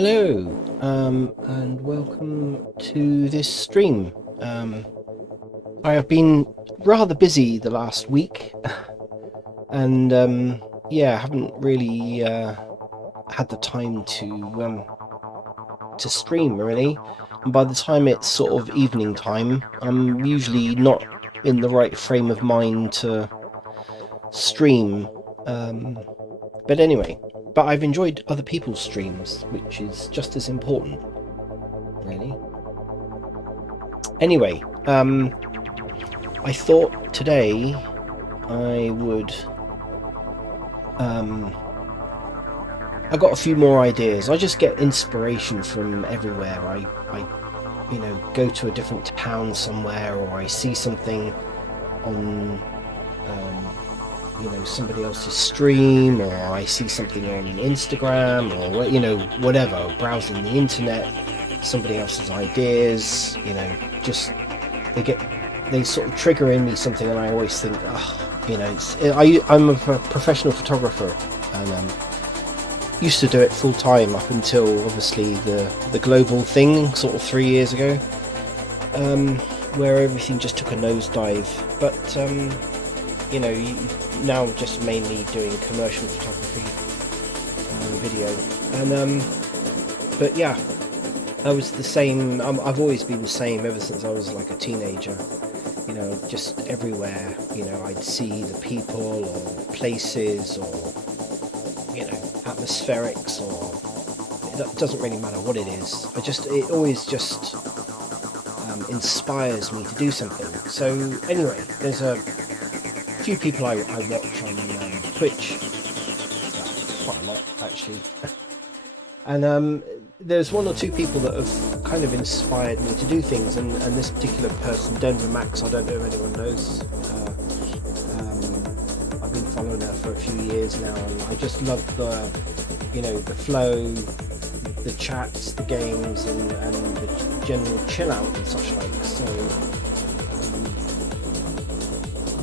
Hello, and welcome to this stream. I have been rather busy the last week, and yeah, I haven't really had the time to stream really. And by the time it's sort of evening time, I'm usually not in the right frame of mind to stream. But anyway, but I've enjoyed other people's streams, which is just as important, really. Anyway, I thought today I would. I got a few more ideas. I just get inspiration from everywhere. I go to a different town somewhere, or I see something on somebody else's stream, or I see something on Instagram, or whatever, browsing the internet, somebody else's ideas, just they sort of trigger in me something, and I always think, I'm a professional photographer, and used to do it full time up until obviously the global thing sort of 3 years ago, where everything just took a nosedive. But now just mainly doing commercial photography, video, and but yeah, I was the same. I've always been the same ever since I was like a teenager. Just everywhere. I'd see the people or places or atmospherics, or it doesn't really matter what it is. It always just inspires me to do something. So anyway, there's a few people I watch on Twitch, quite a lot actually, and there's one or two people that have kind of inspired me to do things, and this particular person, Denver Max, I don't know if anyone knows. I've been following her for a few years now, and I just love the flow, the chats, the games, and the general chill out and such like. So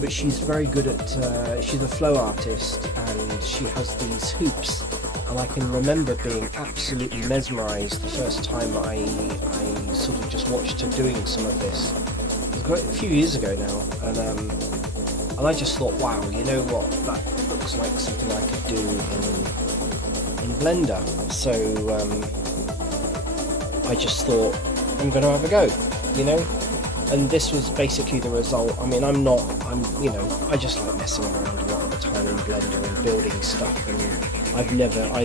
but she's very good at she's a flow artist, and she has these hoops, and I can remember being absolutely mesmerized the first time I sort of just watched her doing some of this. It was quite a few years ago now, and I just thought, wow, you know what, that looks like something I could do in Blender. So I just thought, I'm going to have a go, and this was basically the result. I mean, I just like messing around a lot of the time in Blender and building stuff, and I'd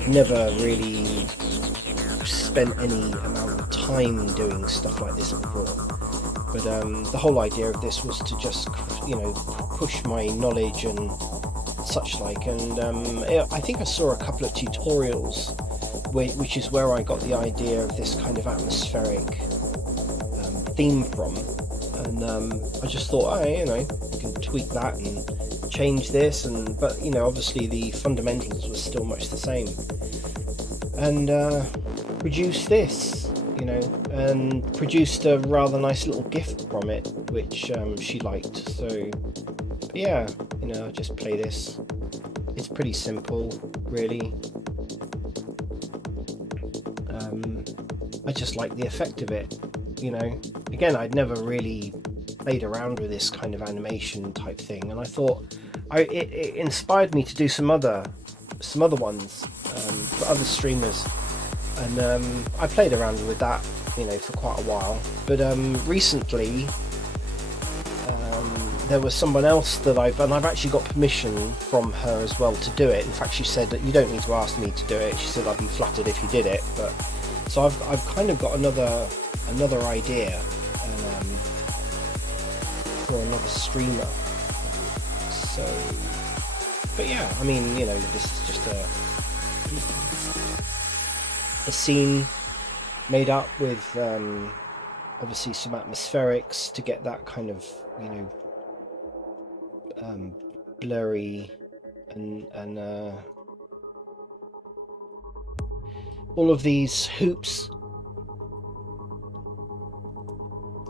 never really spent any amount of time doing stuff like this before. But the whole idea of this was to just, push my knowledge and such like, and I think I saw a couple of tutorials, which is where I got the idea of this kind of atmospheric theme from. And I just thought, you can tweak that and change this, but obviously the fundamentals were still much the same, and produce this, and produced a rather nice little gift from it, which she liked. So yeah, I just play this. It's pretty simple, really. I just like the effect of it. Again, I'd never really played around with this kind of animation type thing, and I thought it inspired me to do some other ones for other streamers, and I played around with that, for quite a while. But recently, there was someone else that I've actually got permission from her as well to do it. In fact, she said that you don't need to ask me to do it. She said I'd be flattered if you did it. But so I've kind of got another idea for another streamer. So, but yeah, I mean, this is just a scene made up with obviously some atmospherics to get that kind of blurry, and all of these hoops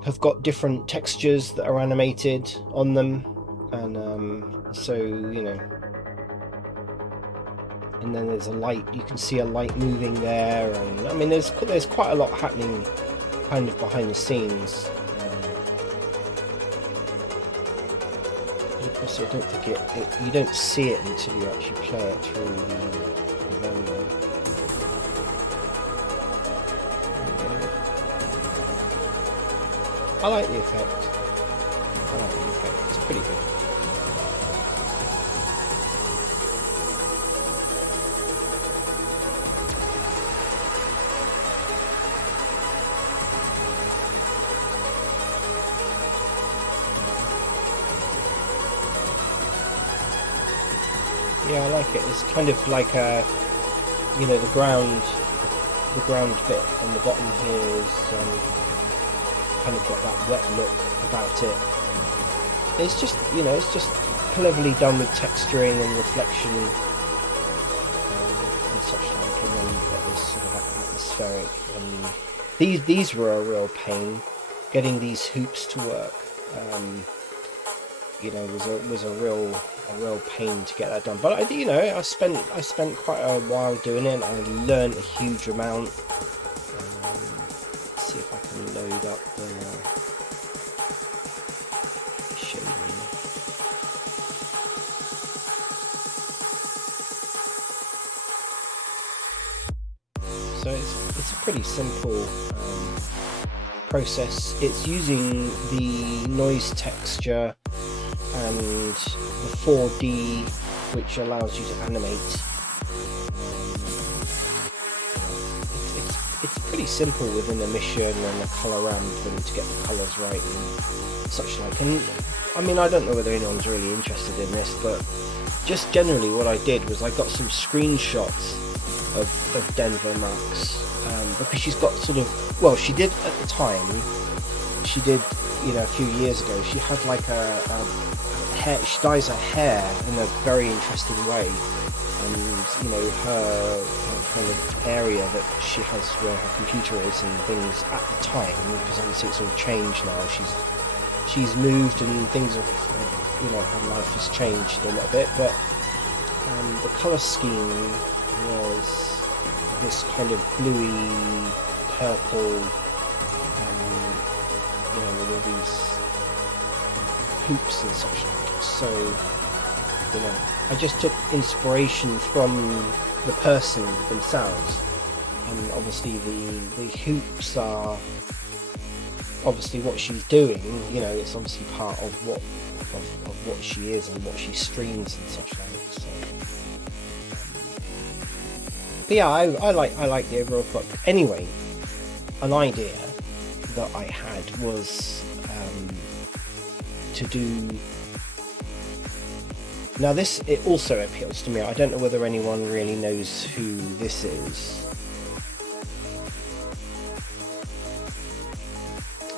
have got different textures that are animated on them, and so and then there's a light. You can see a light moving there, and I mean, there's quite a lot happening, kind of behind the scenes. But of course, I don't think you don't see it until you actually play it through the menu. I like the effect. It's pretty good. Yeah, I like it. It's kind of like a, you know, the ground bit on the bottom here is kind of got that wet look about it. It's just, you know, it's just cleverly done with texturing and reflection and such like, and then you've got this sort of atmospheric. And these were a real pain. Getting these hoops to work, you know, was a real pain to get that done. But I spent quite a while doing it. I learned a huge amount. Let's see if I can load up the shading. So it's a pretty simple process. It's using the noise texture and the 4D, which allows you to animate. It's pretty simple with an emission and a color ramp and to get the colors right and such like. And I mean, I don't know whether anyone's really interested in this, but just generally what I did was I got some screenshots of Denver Max, because she's got sort of, well, she did at the time, she did, you know, a few years ago, she had like a hair, she dyes her hair in a very interesting way, and you know, her kind of area that she has where her computer is and things at the time, because obviously it's all changed now, she's moved and things have, you know, her life has changed a little bit, but the colour scheme was this kind of bluey purple, you know, with all these hoops and such like. So, you know, I just took inspiration from the person themselves, and obviously the hoops are obviously what she's doing. You know, it's obviously part of what she is and what she streams and such like. So, but yeah, I like the overall book. Anyway, an idea that I had was to do. Now this, it also appeals to me. I don't know whether anyone really knows who this is.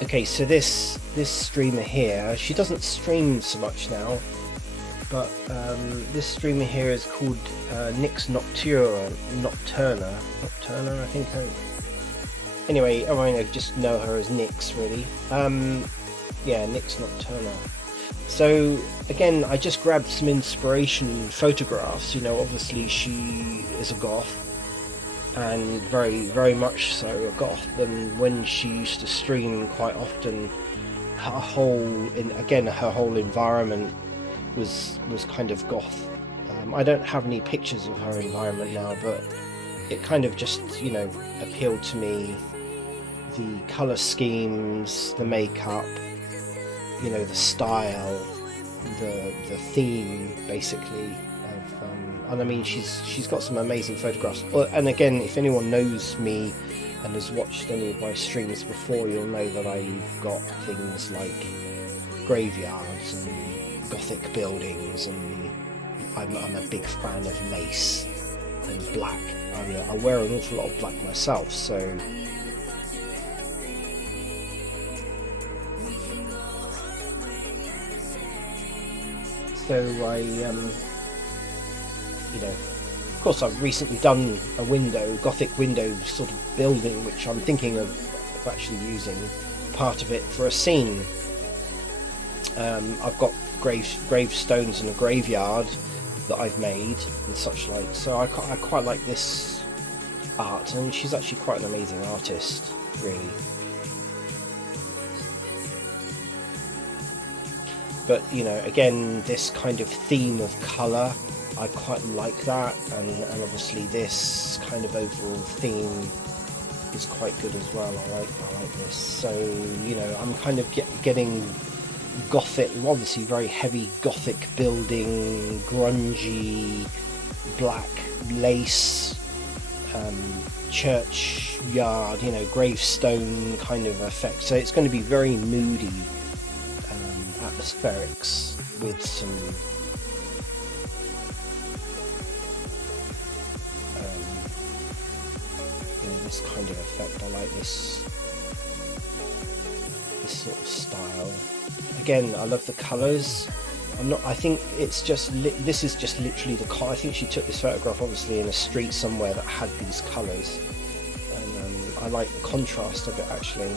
Okay, so this streamer here, she doesn't stream so much now, but this streamer here is called Nyx Nocturna, I think. Anyway, I mean, I just know her as Nyx, really. Yeah, Nyx Nocturna. So again, I just grabbed some inspiration photographs. You know, obviously she is a goth, and very, very much so a goth. And when she used to stream, quite often, her whole environment was kind of goth. I don't have any pictures of her environment now, but it kind of just, you know, appealed to me. The color schemes, the makeup, you know, the style, the theme, basically. And I mean, she's got some amazing photographs. And again, if anyone knows me and has watched any of my streams before, you'll know that I've got things like graveyards and gothic buildings, and I'm a big fan of lace and black. I mean, I wear an awful lot of black myself, so I, you know, of course I've recently done a gothic window sort of building, which I'm thinking of actually using part of it for a scene. I've got gravestones in a graveyard, that I've made and such like. So I quite like this art, and she's actually quite an amazing artist, really. But you know, again, this kind of theme of colour, I quite like that, and obviously this kind of overall theme is quite good as well. I like this. So you know, I'm kind of getting gothic, obviously very heavy gothic building, grungy, black lace, churchyard, you know, gravestone kind of effect. So it's going to be very moody atmospherics with some you know, this kind of effect. I like this sort of style. Again, I love the colours. I think it's just this is just literally the I think she took this photograph obviously in a street somewhere that had these colours, and I like the contrast of it actually.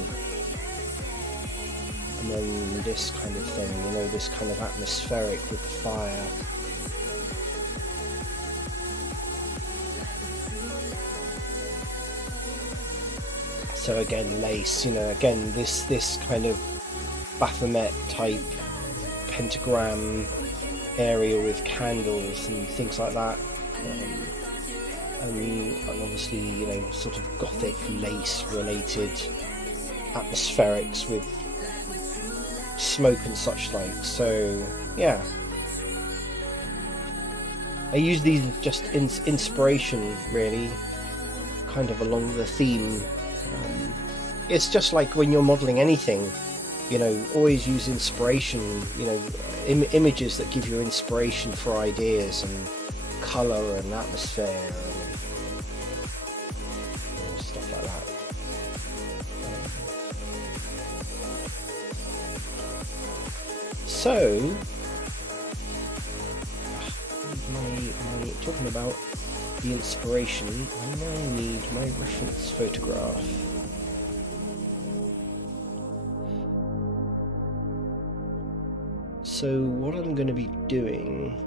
And then this kind of thing, you know, this kind of atmospheric with the fire. So again, lace, you know, again this kind of Baphomet type pentagram area with candles and things like that, and obviously, you know, sort of gothic lace related atmospherics with smoke and such like. So yeah, I use these just inspiration really, kind of along the theme. It's just like when you're modeling anything, you know, always use inspiration, you know, images that give you inspiration for ideas and colour and atmosphere and you know, stuff like that. So, my talking about the inspiration, I now need my reference photograph. So what I'm going to be doing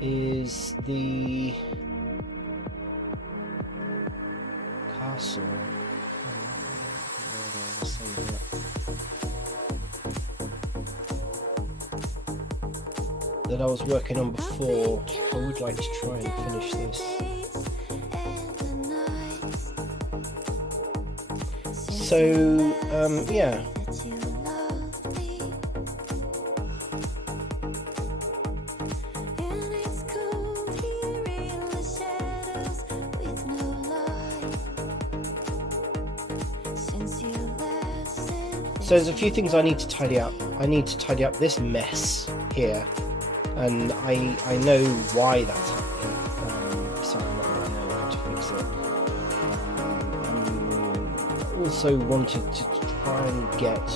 is the castle that I was working on before. I would like to try and finish this. So yeah. So there's a few things I need to tidy up. I need to tidy up this mess here, and I know why that's happening, so I know how to fix it. I also wanted to try and get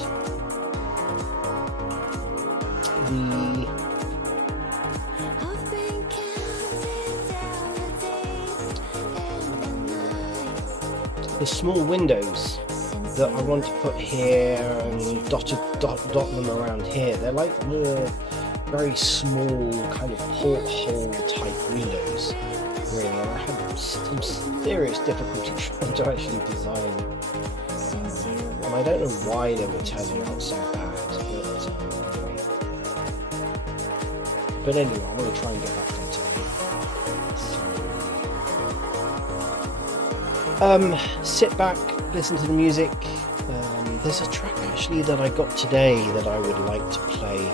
the small windows that I want to put here and dot them around here. They're like more very small kind of porthole type windows, really, and I had some serious difficulty trying to actually design and I don't know why they were turning out so bad, but anyway, I'm going to try and get that done today. Sit back, listen to the music. There's a track actually that I got today that I would like to play.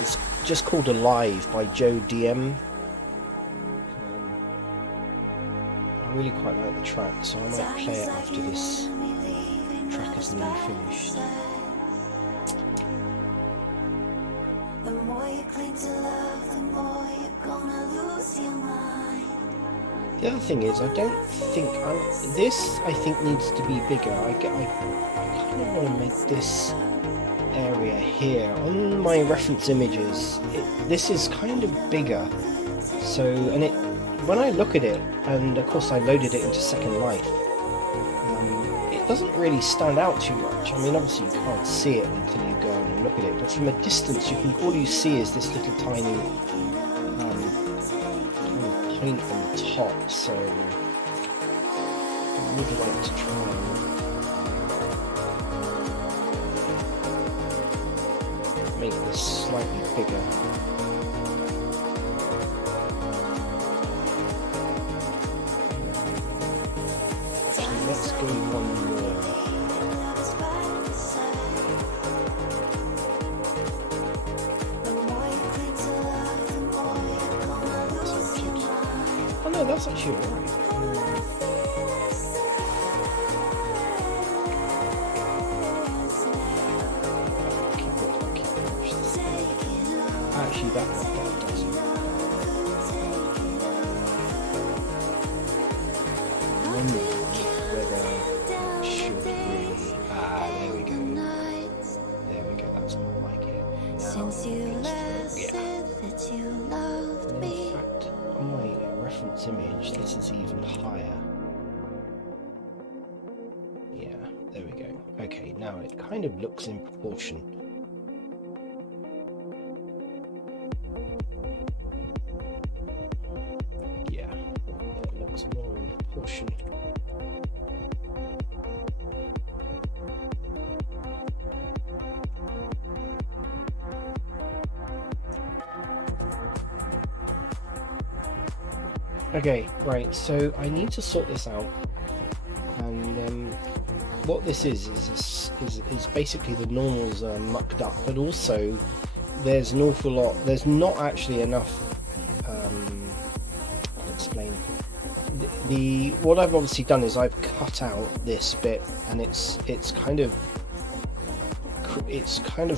It's just called Alive by Joe DM. I really quite like the track, so I might play it after this track is nearly finished. The more you cling to love, the more you're gonna lose your mind. The other thing is, I don't think this. I think needs to be bigger. I kind of want to make this area here on my reference images. This is kind of bigger, So, and it, when I look at it, and of course I loaded it into Second Life, it doesn't really stand out too much. I mean, obviously you can't see it until you go and look at it, but from a distance, you can, all you see is this little tiny kind of point on the top. So I would like to try and make this slightly bigger. Let's go one more. Oh no, that's actually alright. Actually, that one doesn't. Image, this is even higher. Yeah, there we go. Okay, now it kind of looks in proportion. Yeah, it looks more in proportion. Okay, right, so I need to sort this out, and what this is basically the normals are mucked up, but also there's an awful lot, there's not actually enough, I'll explain. What I've obviously done is I've cut out this bit, and it's kind of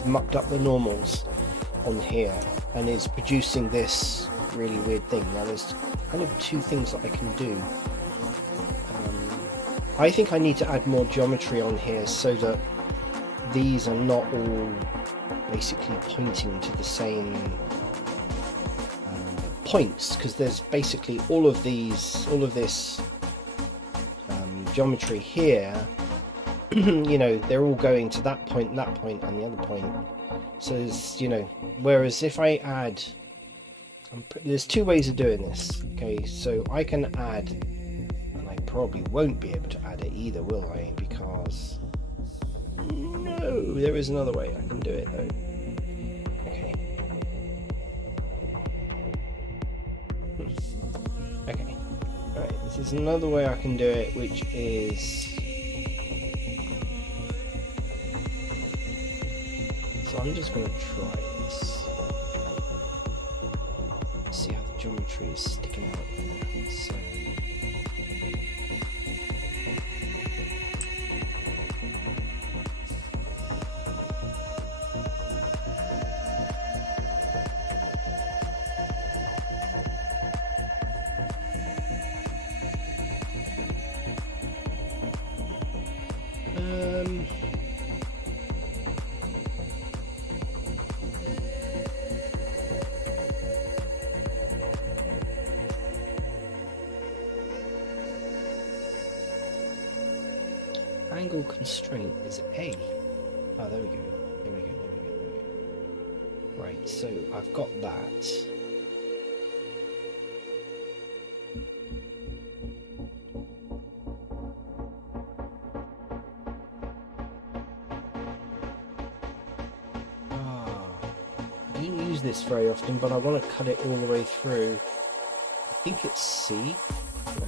mucked up the normals on here, and it's producing this really weird thing. Now there's kind of two things that I can do. I think I need to add more geometry on here so that these are not all basically pointing to the same points, because there's basically all of this geometry here. You know, they're all going to that point, and the other point. So there's, you know, whereas if I add, there's two ways of doing this. Okay, so I can add, and I probably won't be able to add it either, will I? Because no, there is another way I can do it though. Okay. Okay. Right, this is another way I can do it, which is, so I'm just going to try this. See how the geometry is sticking out there. So angle constraint is A. Oh, there we go. There we go. Right, so I've got that. I don't use this very often, but I want to cut it all the way through. I think it's C. No.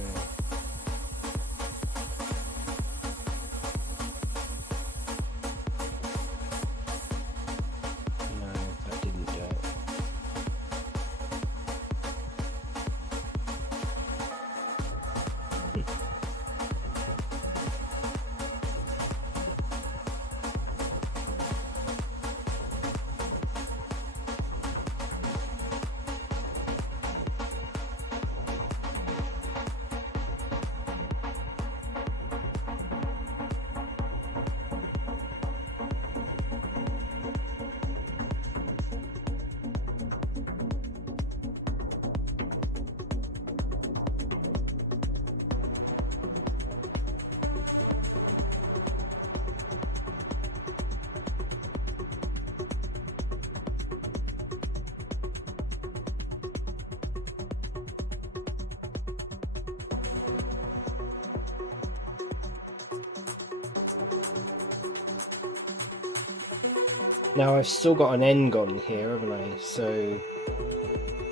Now I've still got an n-gon here, haven't I? So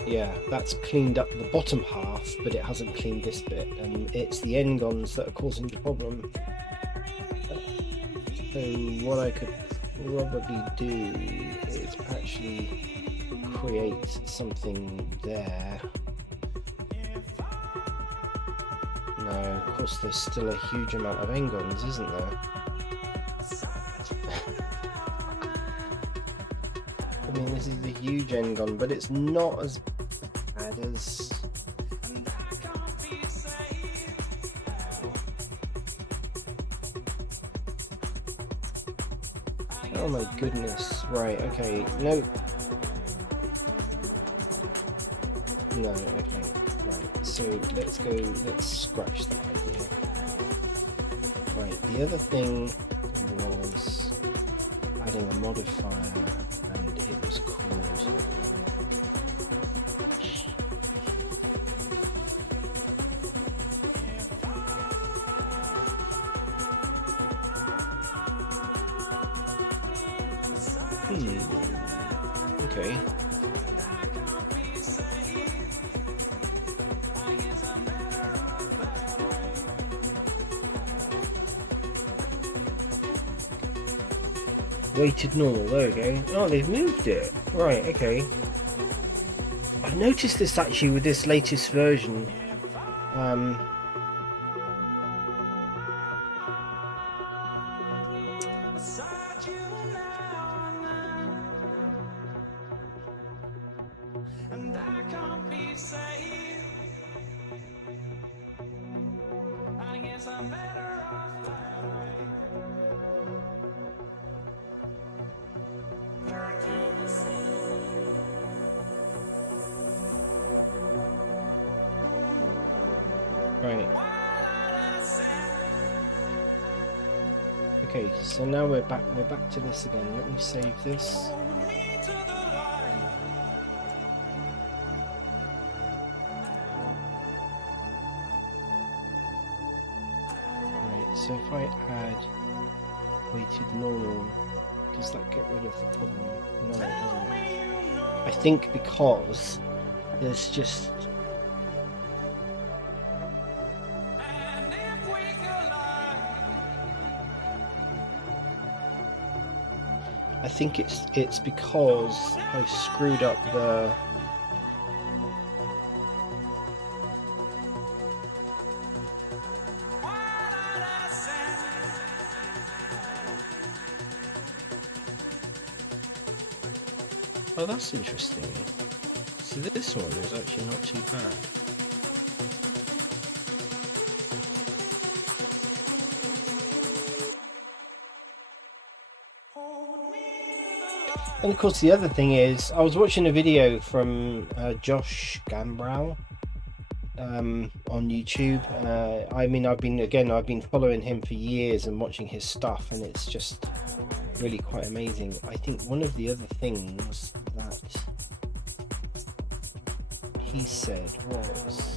yeah, that's cleaned up the bottom half, but it hasn't cleaned this bit, and it's the n-gons that are causing the problem. So what I could probably do is actually create something there. No, of course there's still a huge amount of n-gons, isn't there? I mean, this is a huge n-gon, but it's not as bad as... Oh my goodness, right, okay, no, okay, right, so let's scratch that idea. Right, the other thing was adding a modifier, and it was called... Okay. Weighted normal, there we go. Oh, they've moved it. Right, okay. I've noticed this actually with this latest version. Right. Okay, so now we're back to this again. Let me save this. Right, so if I add weighted normal, does that get rid of the problem? No, it doesn't. I think because there's just... I think it's because I screwed up the... Oh, that's interesting. So this one is actually not too bad. And of course the other thing is, I was watching a video from Josh Gambrow on YouTube. I mean, I've been following him for years and watching his stuff, and it's just really quite amazing. I think one of the other things that he said was...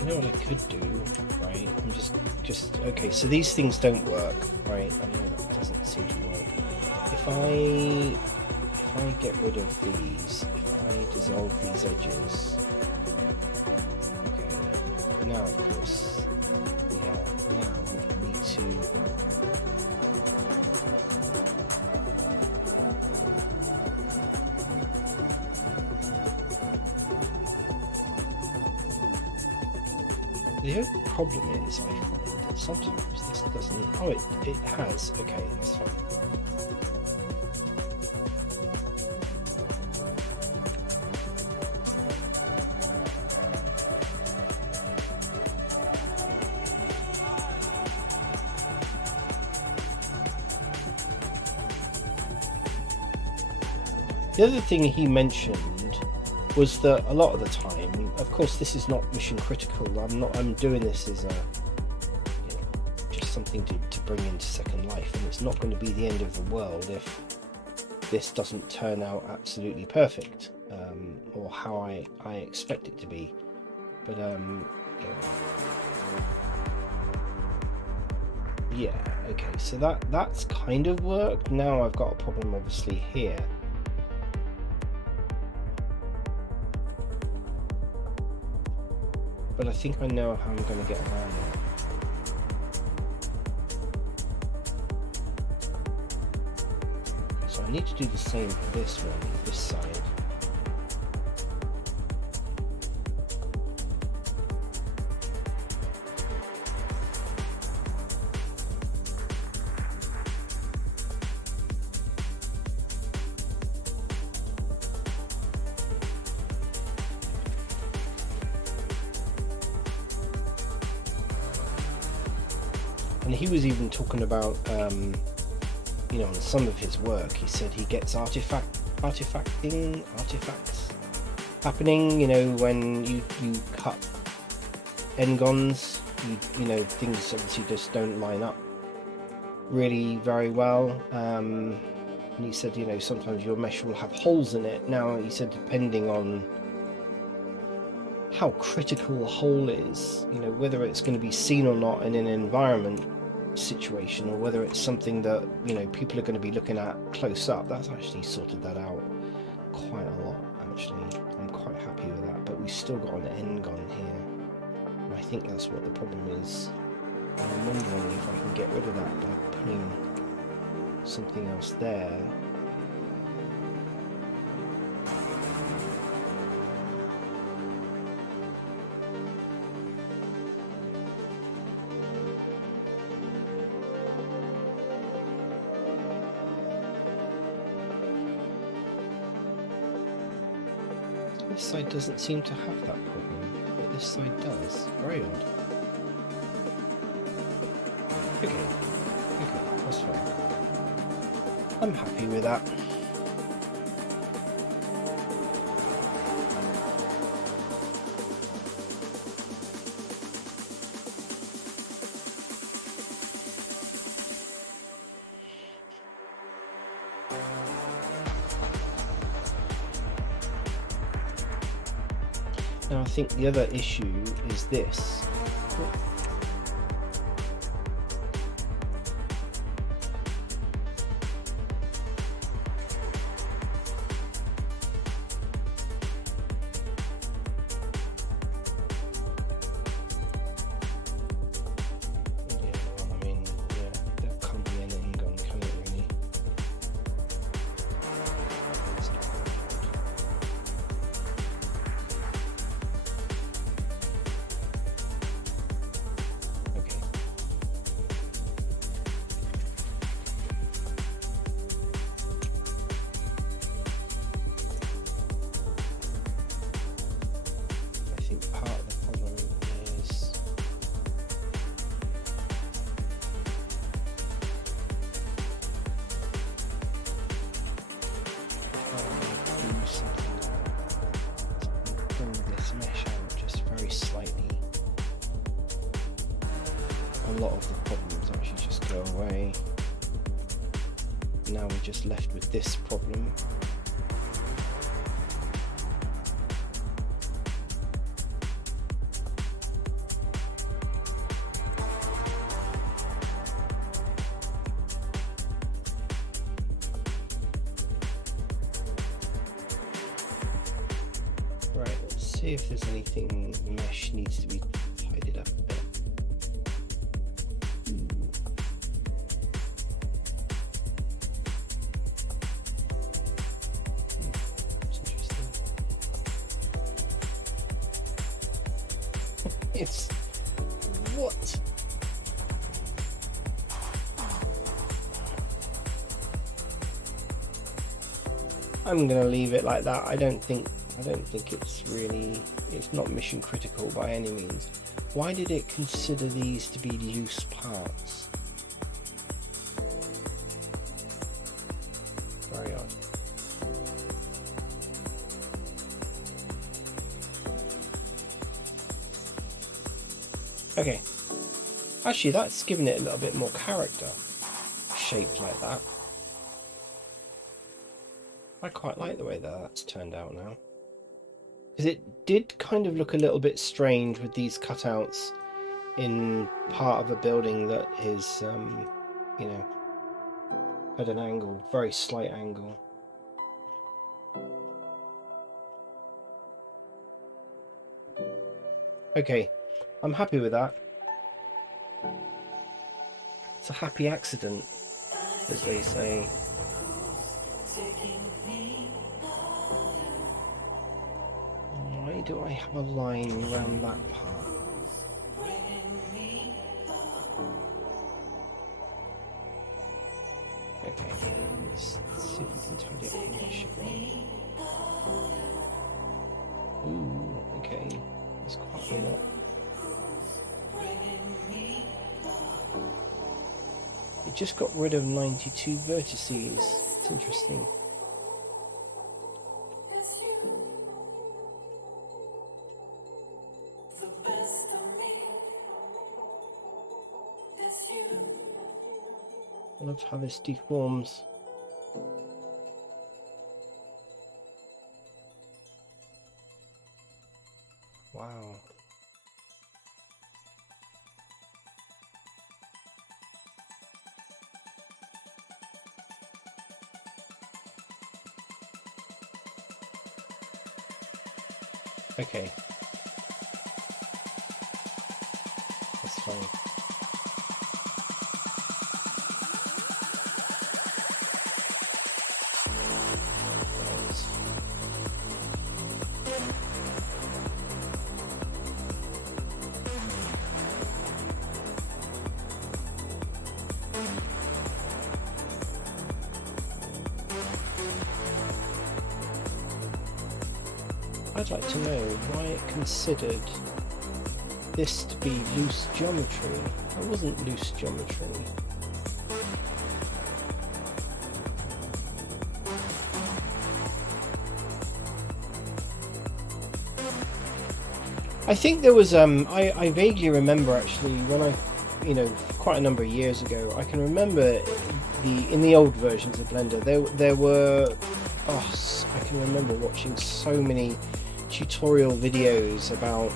You know what I could do, right? I'm just okay. So these things don't work, right? I know that doesn't seem to work. If I get rid of these, if I dissolve these edges, okay. Now, of course, yeah. Now I need to. The only problem is, I find that sometimes this doesn't... Oh, it has. Okay, that's fine. The other thing he mentioned was that a lot of the time, of course, this is not mission critical. I'm doing this as a, you know, just something to bring into Second Life, and it's not going to be the end of the world if this doesn't turn out absolutely perfect, or how I expect it to be. But yeah, okay, so that's kind of worked. Now I've got a problem obviously here. But I think I know how I'm going to get around that. So I need to do the same for this one, this side. And he was even talking about, you know, on some of his work, he said he gets artifacts happening, you know, when you cut n-gons, you know, things obviously just don't line up really very well. And he said, you know, sometimes your mesh will have holes in it. Now, he said, depending on how critical a hole is, you know, whether it's going to be seen or not in an environment situation, or whether it's something that, you know, people are going to be looking at close up. That's actually sorted that out quite a lot, actually. I'm quite happy with that, but we've still got an n-gon here, and I think that's what the problem is. And I'm wondering if I can get rid of that by putting something else there. This side doesn't seem to have that problem, but this side does. Very odd. Okay, that's fine. I'm happy with that. Now I think the other issue is this. A lot of the problems actually just go away. Now we're just left with this problem. Right, let's see if there's anything the mesh needs to be tidied up a bit. It's what? I'm gonna leave it like that. I don't think it's not mission critical by any means. Why did it consider these to be loose parts? Very odd. Okay. Actually, that's given it a little bit more character, shaped like that. I quite like the way that that's turned out now. Because it did kind of look a little bit strange with these cutouts in part of a building that is, you know, at an angle, very slight angle. Okay, I'm happy with that. It's a happy accident, as they say. Why do I have a line around that part? Okay, let's see if we can tidy up the mesh again. Ooh, okay, there's quite a lot. It just got rid of 92 vertices. It's interesting. I love how this deforms. Wow. Okay. That's fine. I'd like to know why it considered this to be loose geometry. That wasn't loose geometry. I think there was I vaguely remember actually when I, you know, quite a number of years ago, I can remember in the old versions of Blender there were, oh, I can remember watching so many tutorial videos about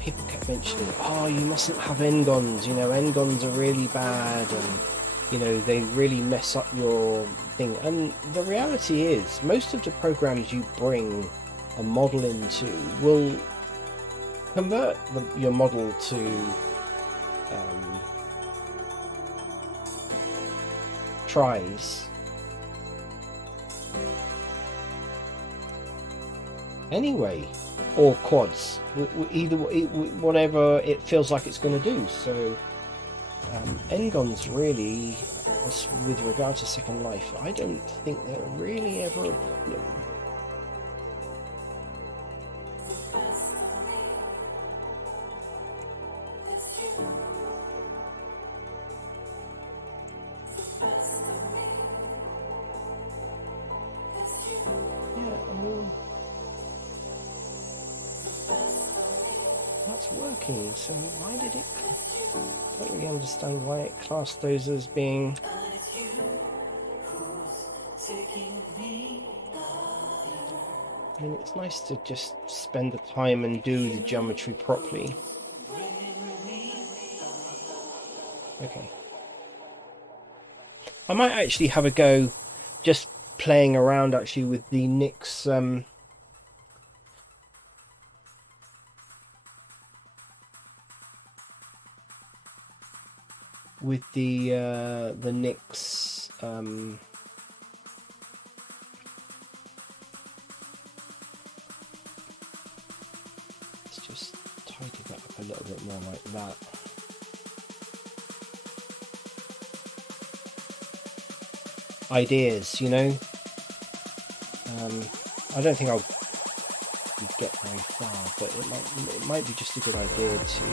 people kept mentioning, oh, you mustn't have n-gons, you know, n-gons are really bad, and you know, they really mess up your thing. And the reality is most of the programs you bring a model into will convert your model to tries anyway, or quads, either whatever it feels like it's going to do. So n-gons really, with regard to Second Life, I don't think they're really ever a problem. That's working, so why did it... I don't really understand why it classed those as being... I mean, it's nice to just spend the time and do the geometry properly. Okay. I might actually have a go just playing around actually with the NIX with the NIX let's just tidy that up a little bit more like that. Ideas, you know. I don't think I'll get very far, but it might be just a good idea to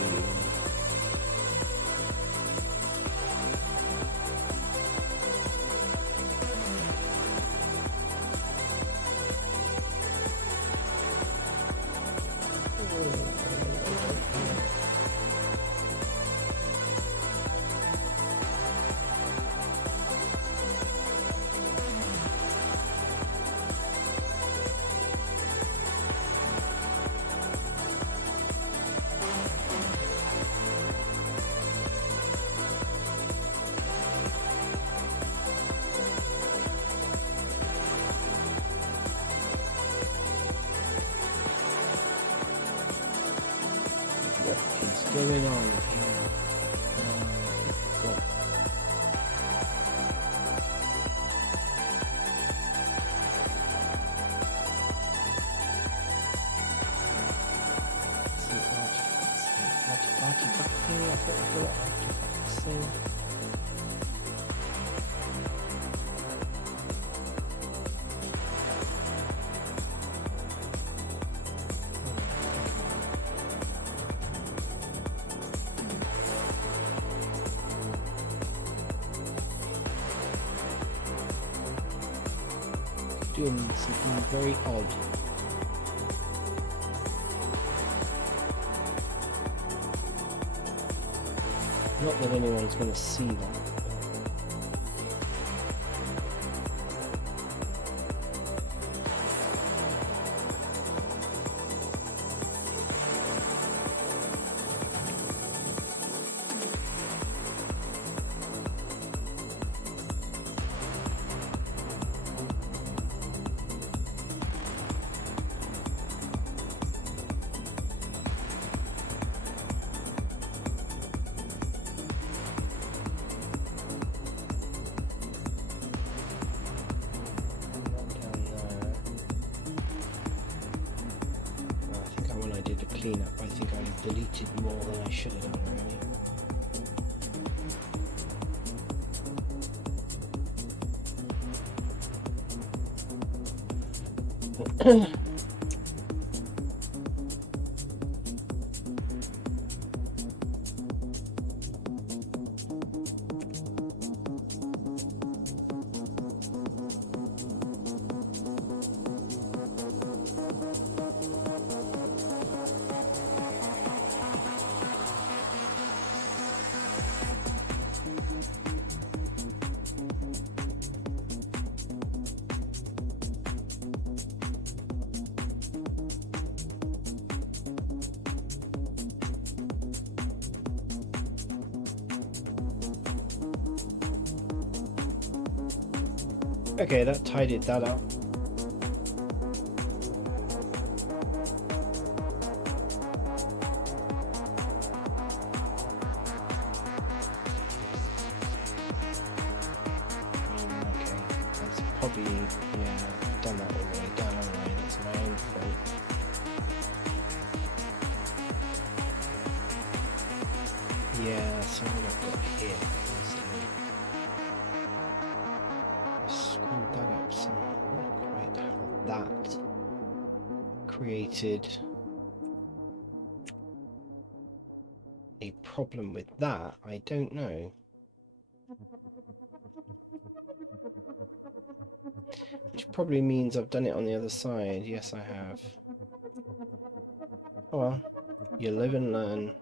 What is going on here? Well, doing something very odd. Not that anyone's going to see that. Cleanup, I think I deleted more than I should have done, really. Okay, that tidied that up. Okay, that's probably, yeah, I've done that all the way down, haven't I? That's my own fault. Yeah, so what I've got here. That created a problem with that. I don't know. Which probably means I've done it on the other side. Yes, I have. Oh well, you live and learn.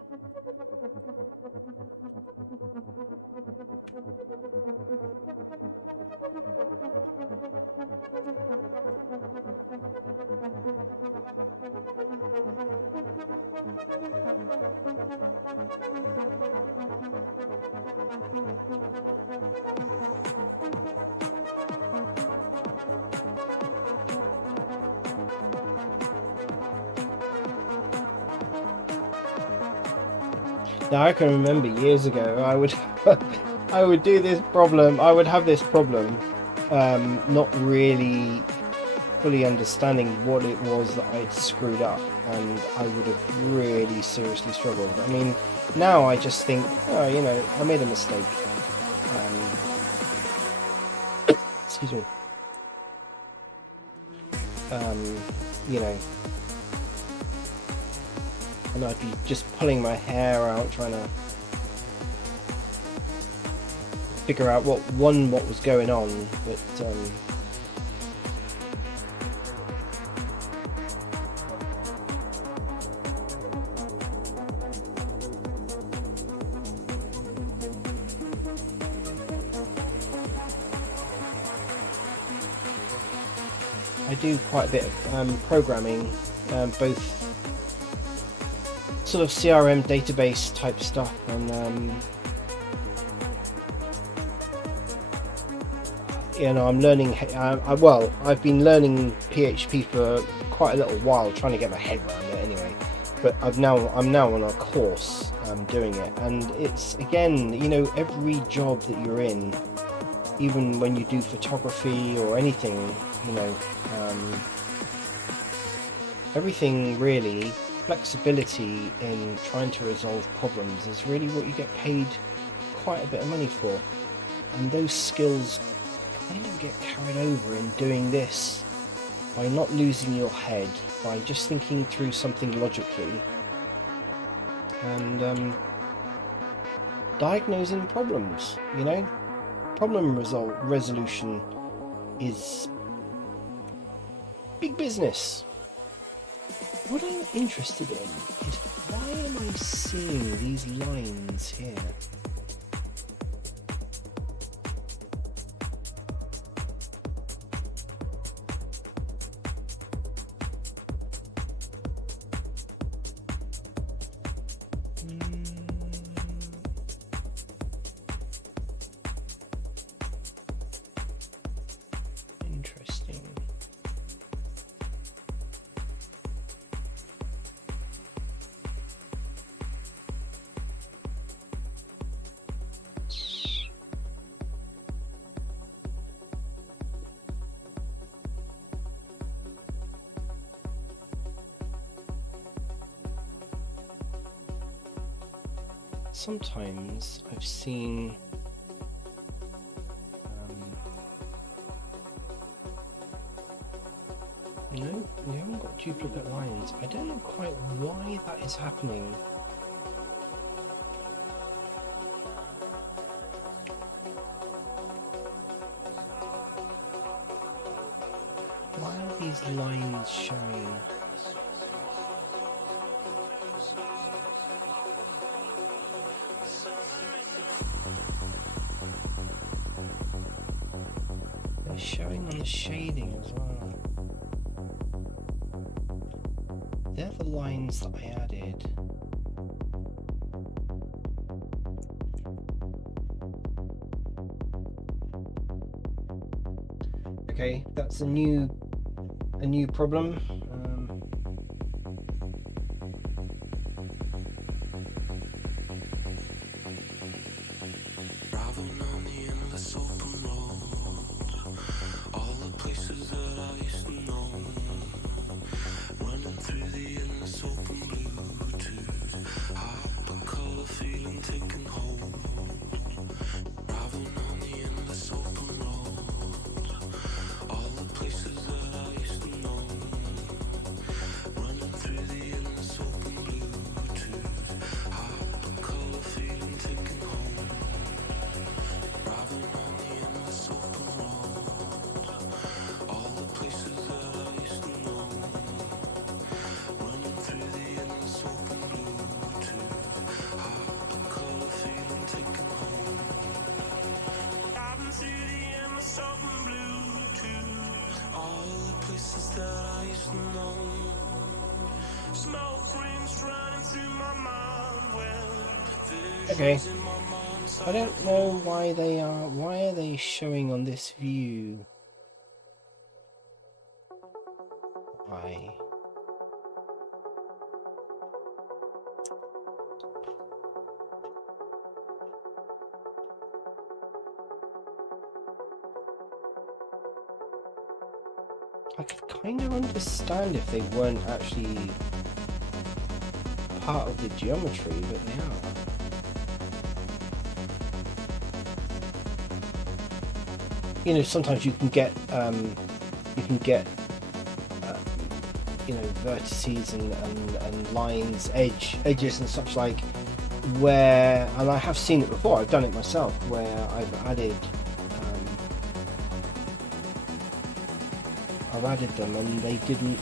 Now I can remember years ago I would I would do this problem, I would have this problem, not really fully understanding what it was that I'd screwed up, and I would have really seriously struggled. I mean, now I just think, oh, you know, I made a mistake. Excuse me. You know, and I'd be just pulling my hair out trying to figure out what was going on, but I do quite a bit of programming, both sort of CRM database type stuff, and you know, I'm learning. Well, I've been learning PHP for quite a little while, trying to get my head around it anyway. but I'm now on a course doing it, and it's, again, you know, every job that you're in, even when you do photography or anything, you know, everything really, flexibility in trying to resolve problems is really what you get paid quite a bit of money for. And those skills kind of get carried over in doing this by not losing your head, by just thinking through something logically and diagnosing problems, you know? Problem resolution is big business. What I'm interested in is, why am I seeing these lines here? Interesting. Sometimes I've seen no, we haven't got duplicate lines. I don't know quite why that is happening. Why are these lines showing? They're showing on the shading as well. They're the lines that I added. Okay, that's a new problem. Driving on the endless open road, all the places that I used to know, running through the endless open Bluetooth, hypercolor feeling taking hold. Driving on the endless open road, all the places that I used to know, running through the endless open Bluetooth, hypercolor feeling taking hold. Driving on the endless open road, all the places that I used to know, running through the endless open Bluetooth, hypercolor feeling taking hold. Driving through the endless open Bluetooth, all the places that I used to know. Smoke rings running through my mind. Well, Okay. I don't know why they are. Why are they showing on this view? Why? I could kind of understand if they weren't actually part of the geometry, but they are. You know, sometimes you can get you know, vertices and lines, edges and such like, where, and I have seen it before, I've done it myself, where I've added them and they didn't,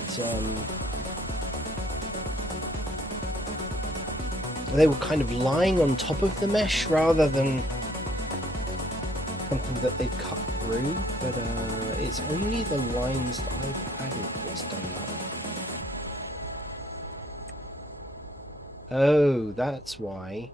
they were kind of lying on top of the mesh rather than something that they've cut through, but it's only the lines that I've added that's done that. Oh, that's why.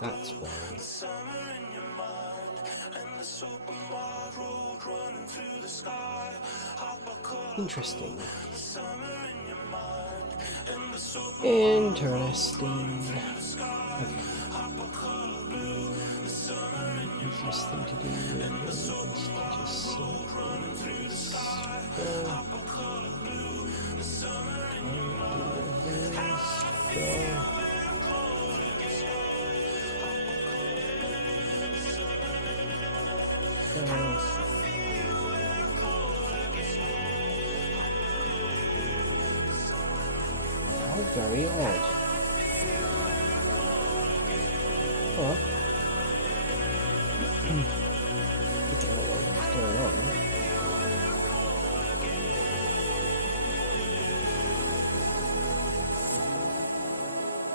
That's why. Interesting. Interesting. Okay. Easiest thing to do is to just select this. Go. How very odd. Huh? Figure out what's going on.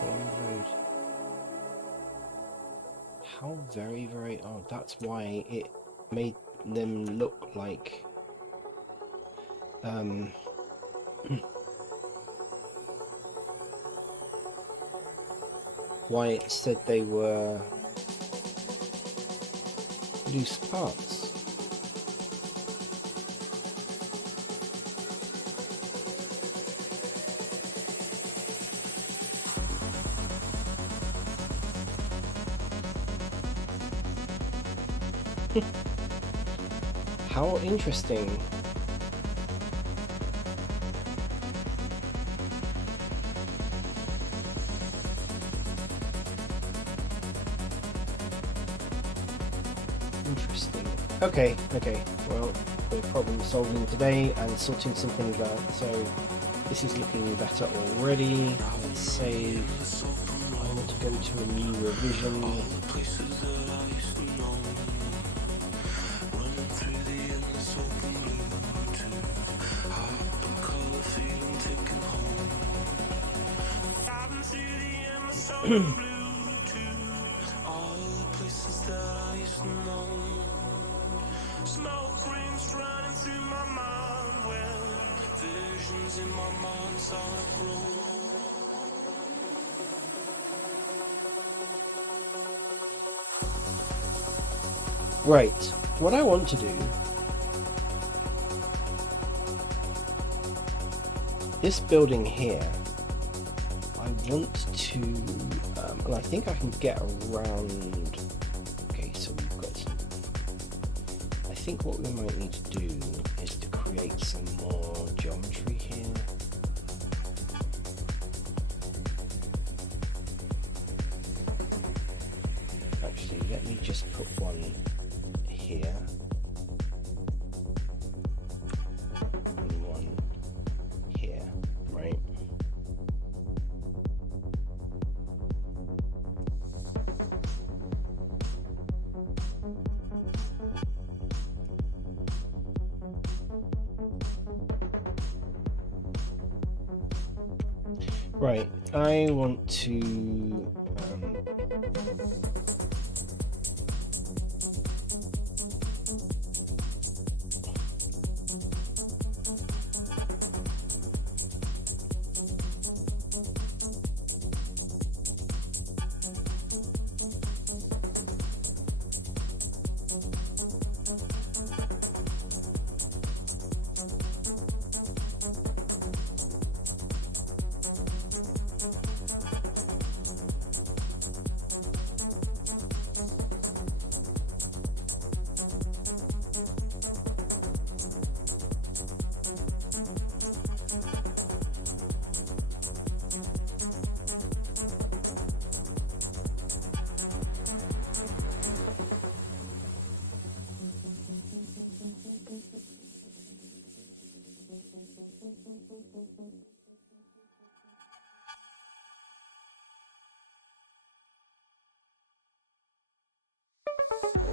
Load. How very, very odd. That's why it made them look like why it said they were loose parts. How interesting. Interesting. Okay, well, we're problem solving today and sorting some things out, so this is looking better already. Let's save. I want to go to a new revision. Right, what I want to do, this building here, I want to, and I think I can get around, okay, so we've got, I think what we might need to do is to create some more geometry here. Actually, let me just put one here and one here, right? Right, I want to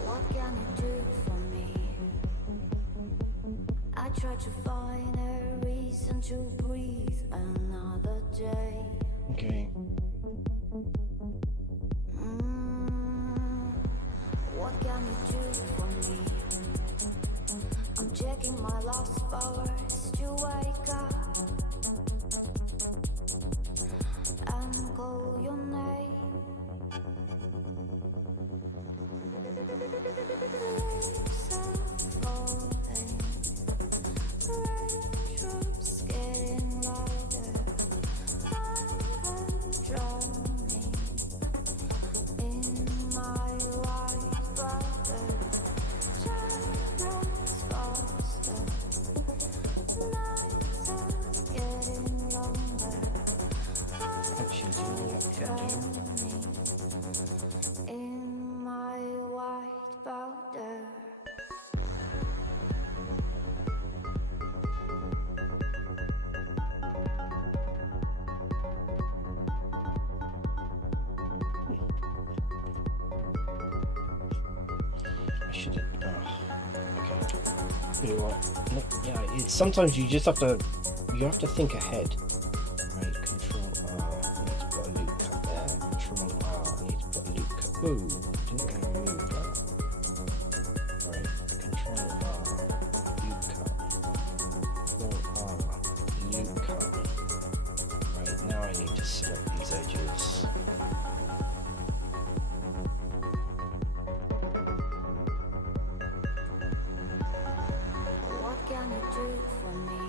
What can you do for me? I try to find a reason to breathe another day. okay. What can you do for me? I'm checking my lost powers to wake up. should have. Okay. You know what? No, yeah, it's sometimes you just have to. You have to think ahead. Right. Control R. I need to put a loop cut there. Control R. I need to put a loop cut. Ooh, didn't want to move that. Right. Control R. Loop cut. Control R. Loop cut. Right. Now I need to select these edges. What can you do for me?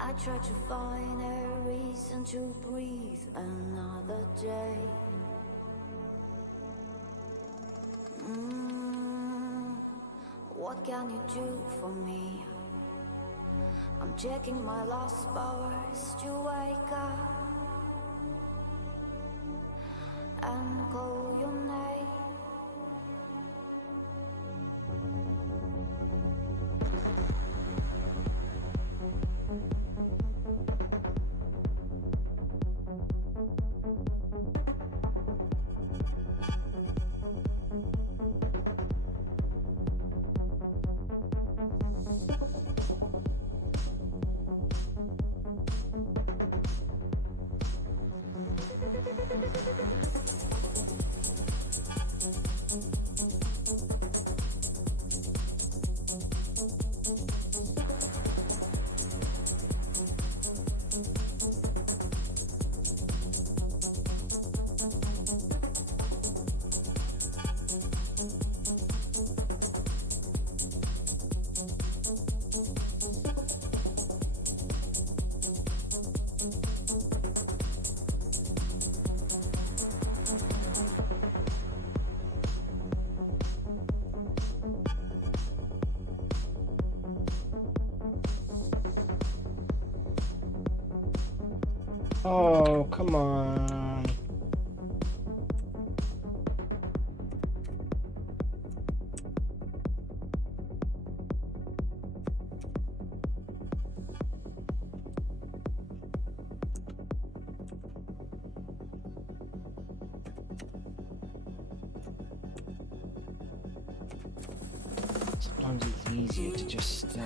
I try to find a reason to breathe another day. What can you do for me? I'm checking my last hours to wake up and call your name. Oh, come on. Sometimes it's easier to just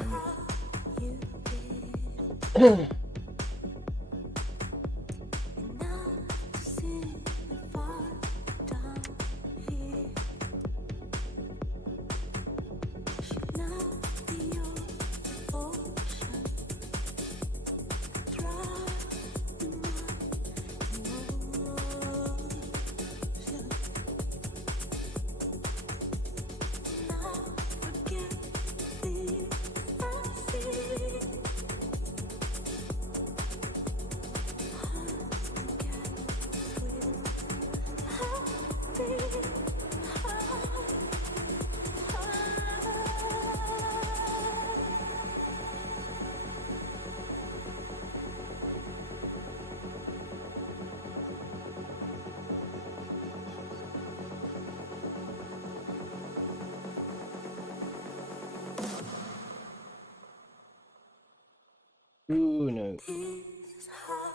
ooh, no. This is how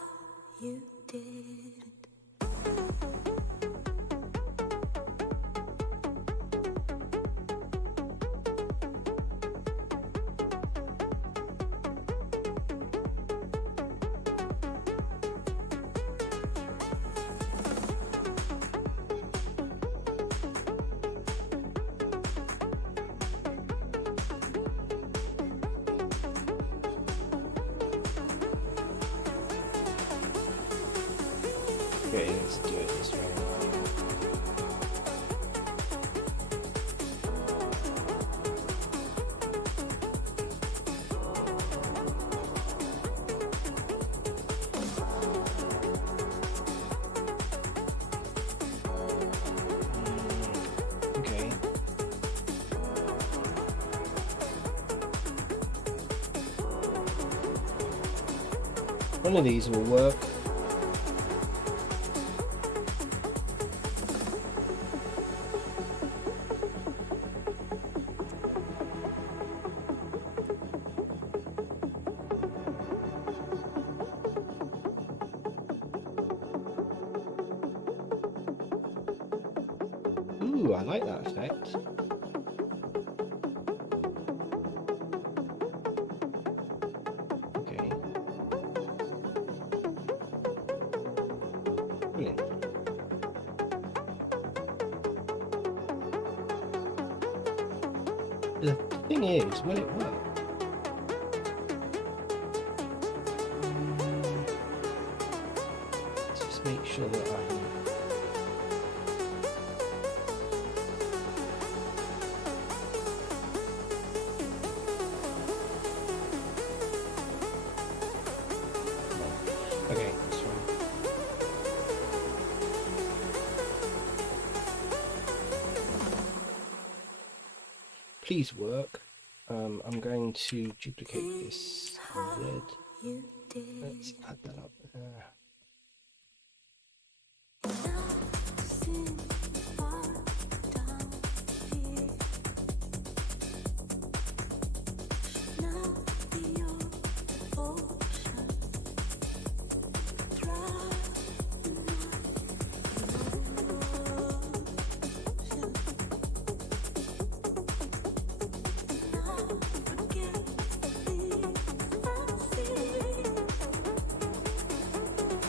you did it. Okay, let's do it this way. Okay. One of these will work. Ooh, I like that. that effect. Okay. Brilliant. The thing is, will it work? Let's just make sure that I'm... Okay, that's fine. Please work. I'm going to duplicate this Z. Let's add that up there.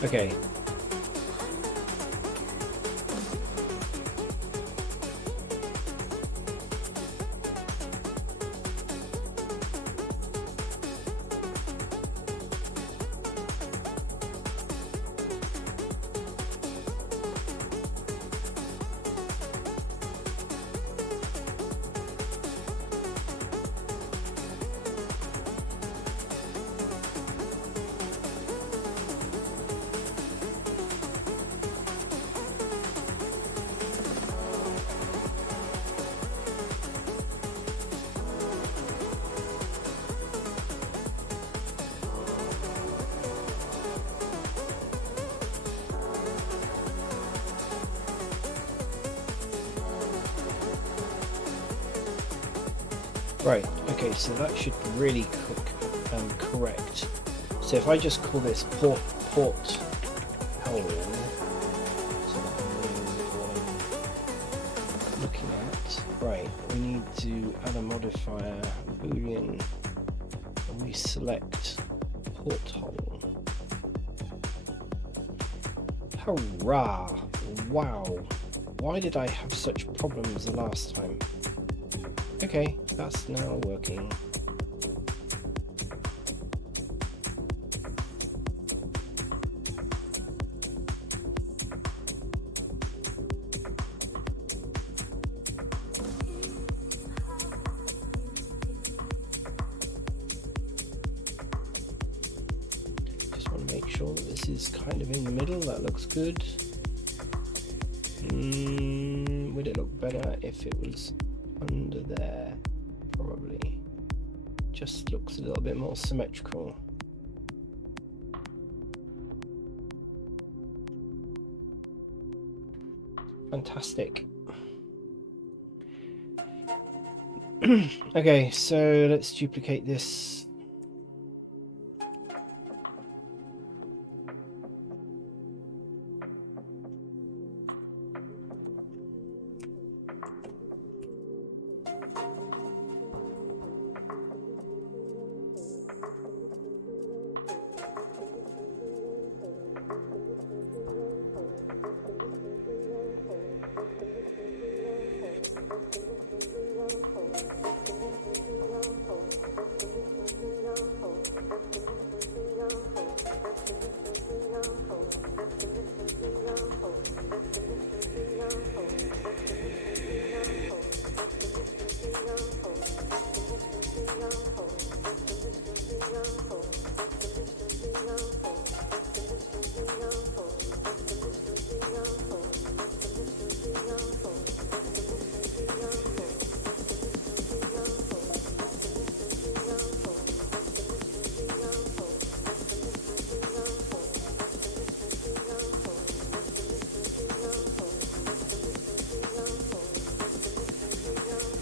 Okay. Right, okay, so that should really correct. So if I just call this port hole, so that I know what I'm looking at. Right, we need to add a modifier, a boolean, and we select porthole. Hurrah! Wow! Why did I have such problems the last time? Okay, that's now working. Just want to make sure that this is kind of in the middle. That looks good. Would it look better if it was under there? Probably. Just looks a little bit more symmetrical. Fantastic. Okay, so let's duplicate this.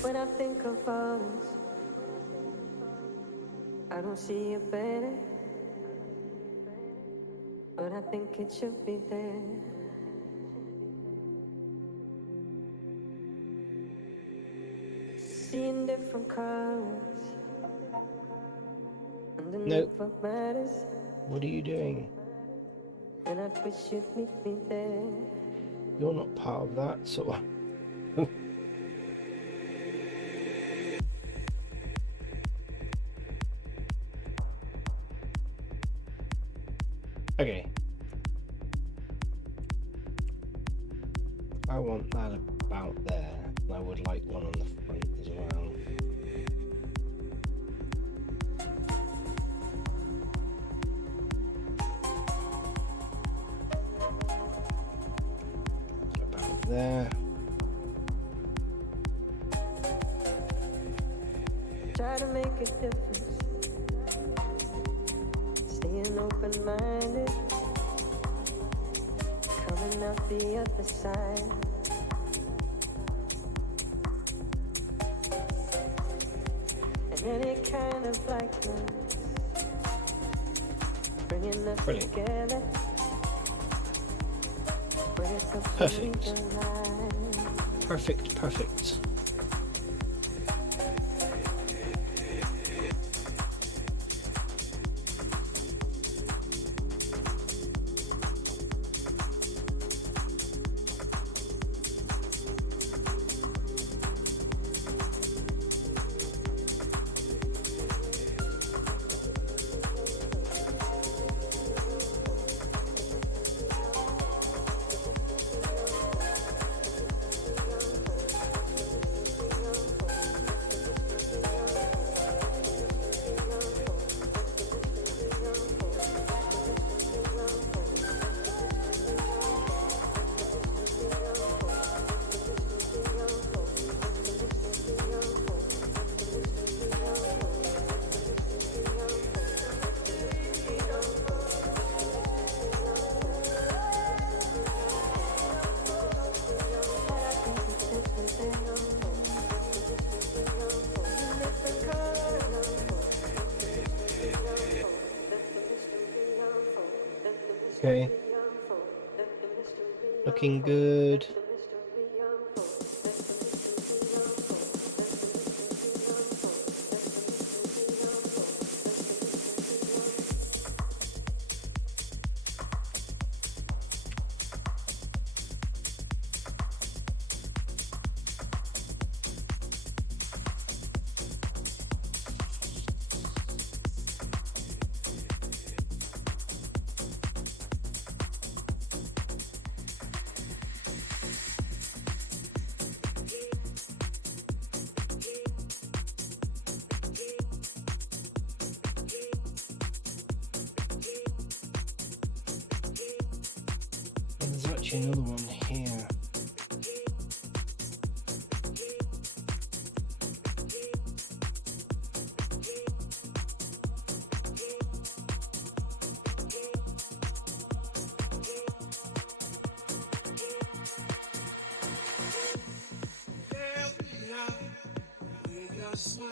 When I think of others, I don't see a better, but I think it should be there. seeing different colors. Underneath Nope. what matters, What are you doing? and I wish you'd meet me there. You're not part of that, so. Okay. I want that about there, and I would like one on the front as well. About there. Try to make a difference. Staying open-minded. Coming out the other side. And any kind of likeness. Bringing us Brilliant. together. Bring us up Perfect. to the line. Perfect, perfect. Okay. Looking good. There's actually another one here. Help me out with your smile.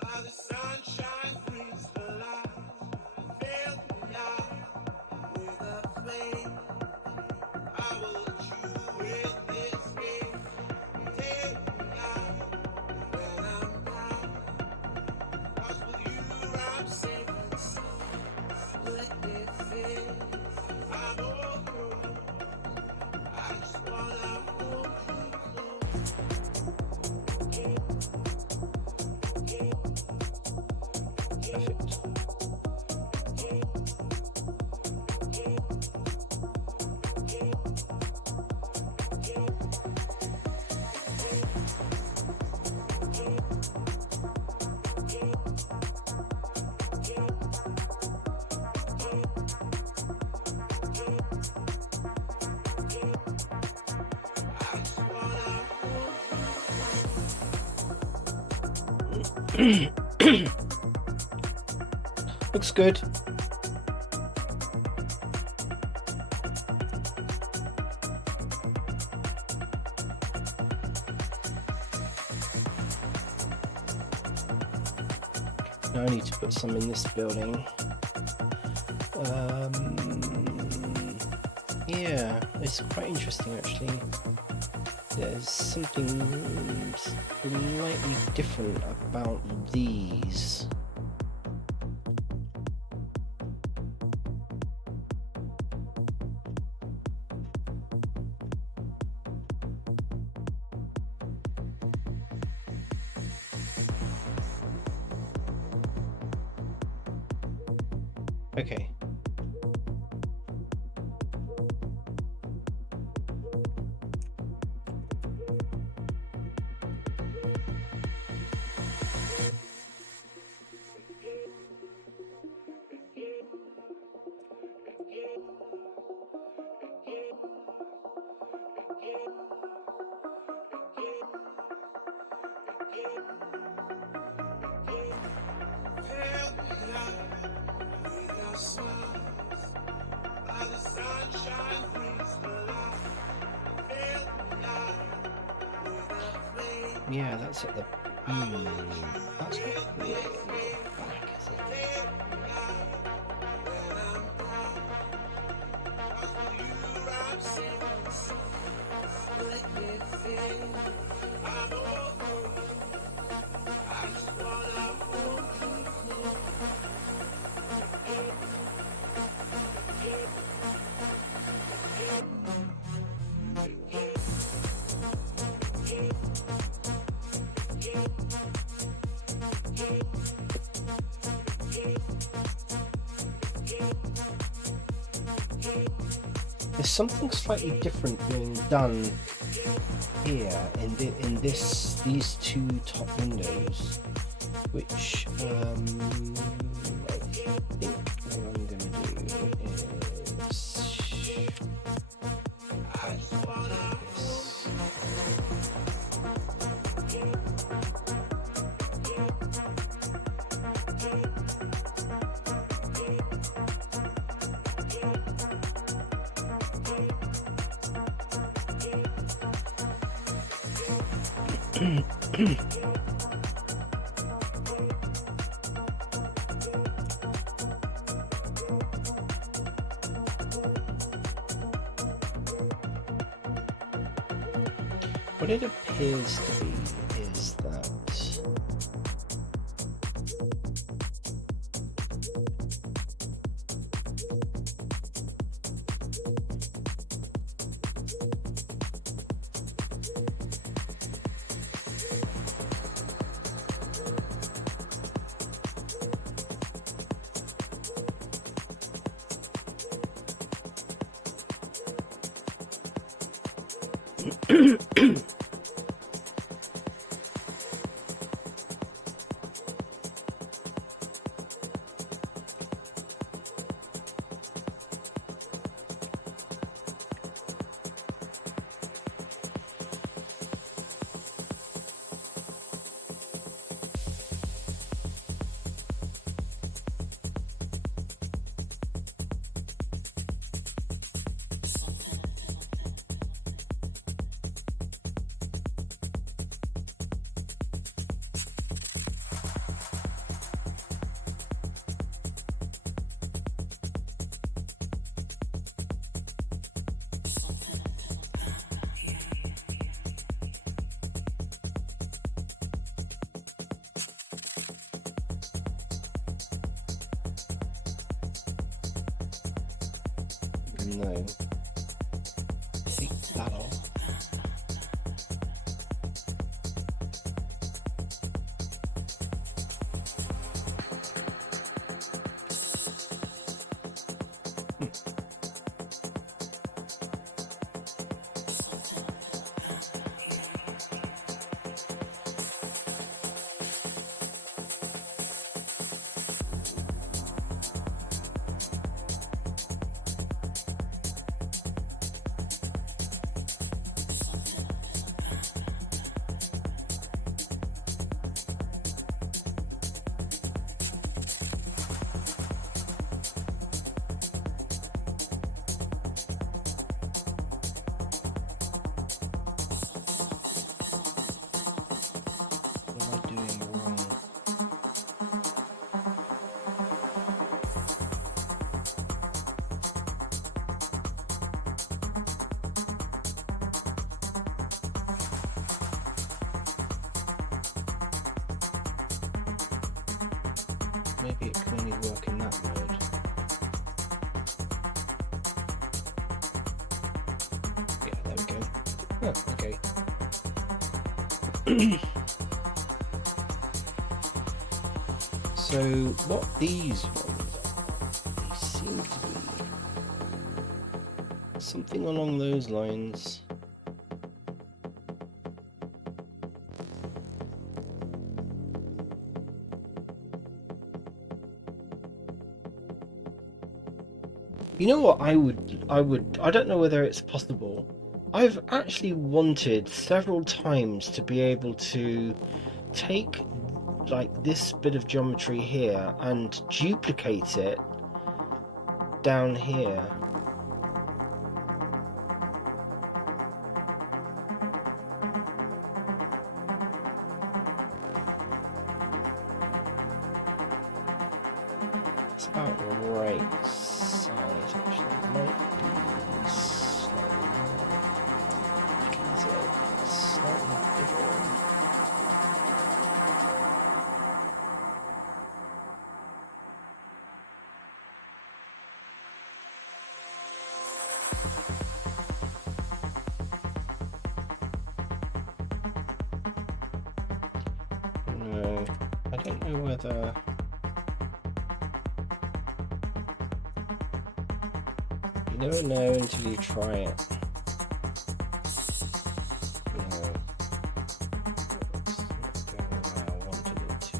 While the sunshine brings the light. Help me out with a flame. I will let you in this game. Take me out when I'm down. 'Cause with you I'm safe and sound. Let it fit. I'm all through. I just wanna hold you close. Perfect. I just wanna Looks good. Now I need to put some in this building. Yeah, it's quite interesting actually. There's something slightly different about these. Okay. Yeah, that's at the. That's not really back, is it? There's something slightly different being done here in these two top windows, which I think what I'm going to do is what it appears to be is that no. Take that off. maybe it can only work in that mode. Yeah, there we go. Oh, okay. So what these ones are, they seem to be something along those lines. You know what I don't know whether it's possible. I've actually wanted several times to be able to take like this bit of geometry here and duplicate it down here. It's about right size actually. It might be slightly more. Is it slightly bigger? No, I don't know whether. You never know until you try it. No, it's not going the way I wanted it to.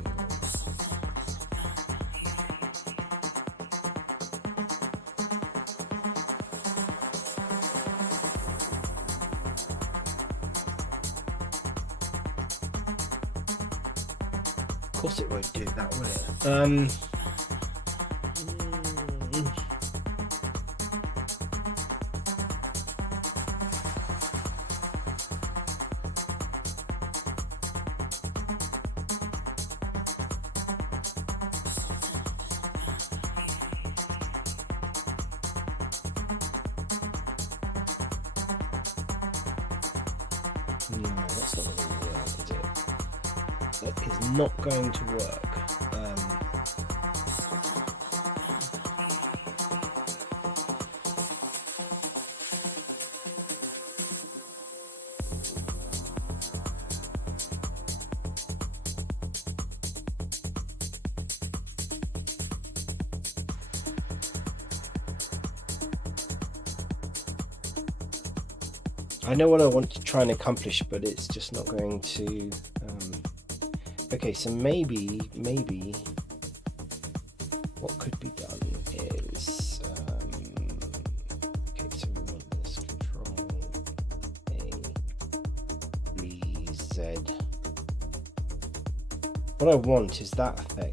Of course it won't do that, will it? No, that's not going to work, is it? That is not going to work. I know what I want to try and accomplish, but it's just not going to. Okay, so maybe what could be done is okay. So we want this Control A, B, Z. What I want is that effect.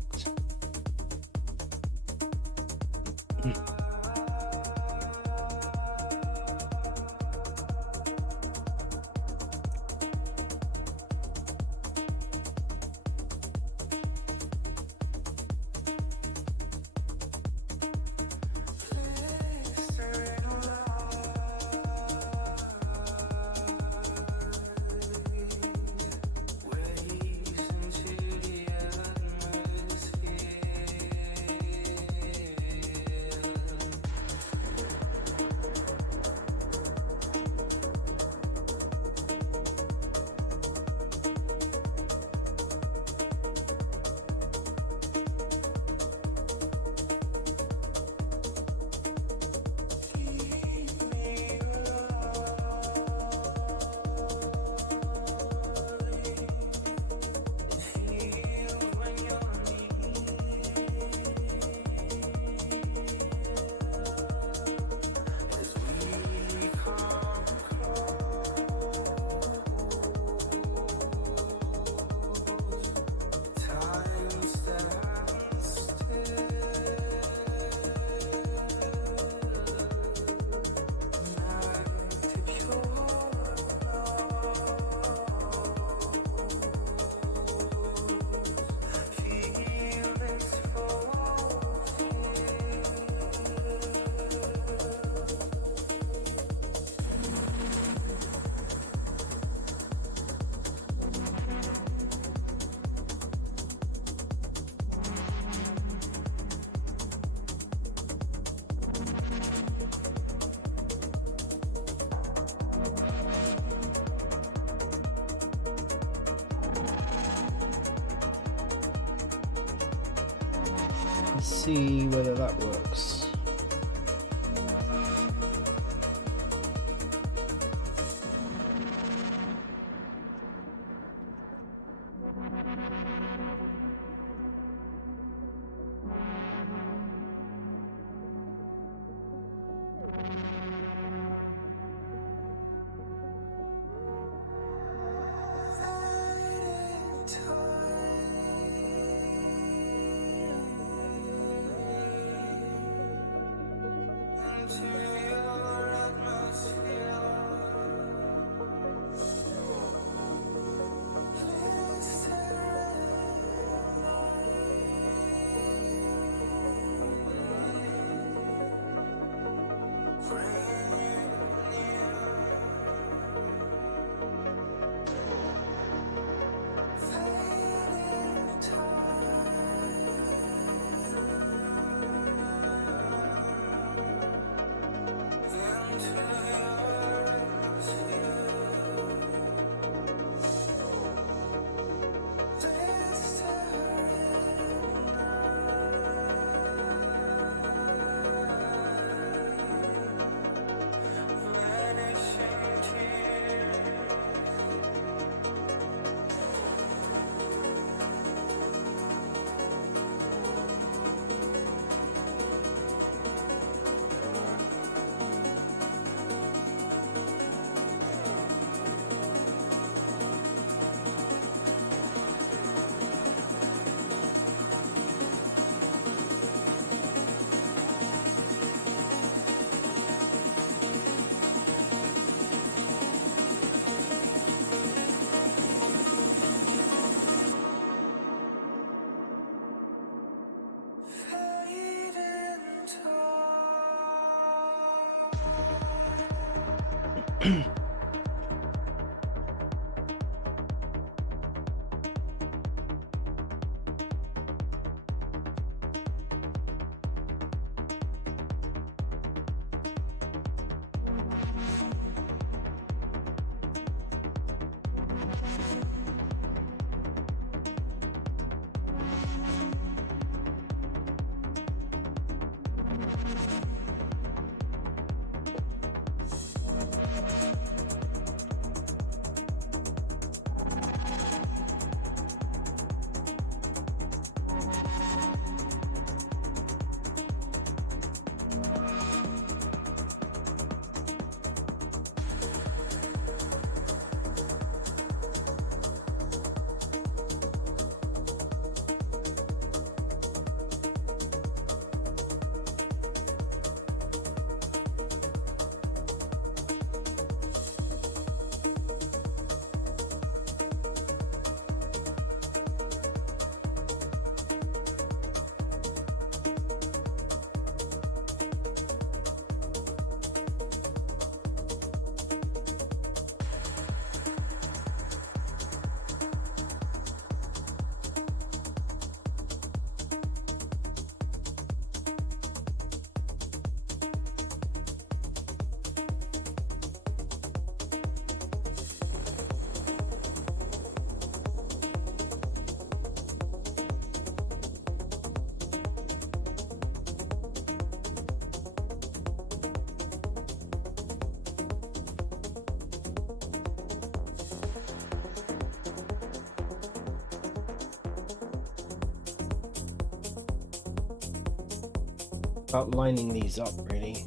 Let's see whether that works. About lining these up, really.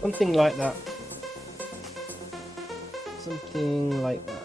Something like that. Something like that.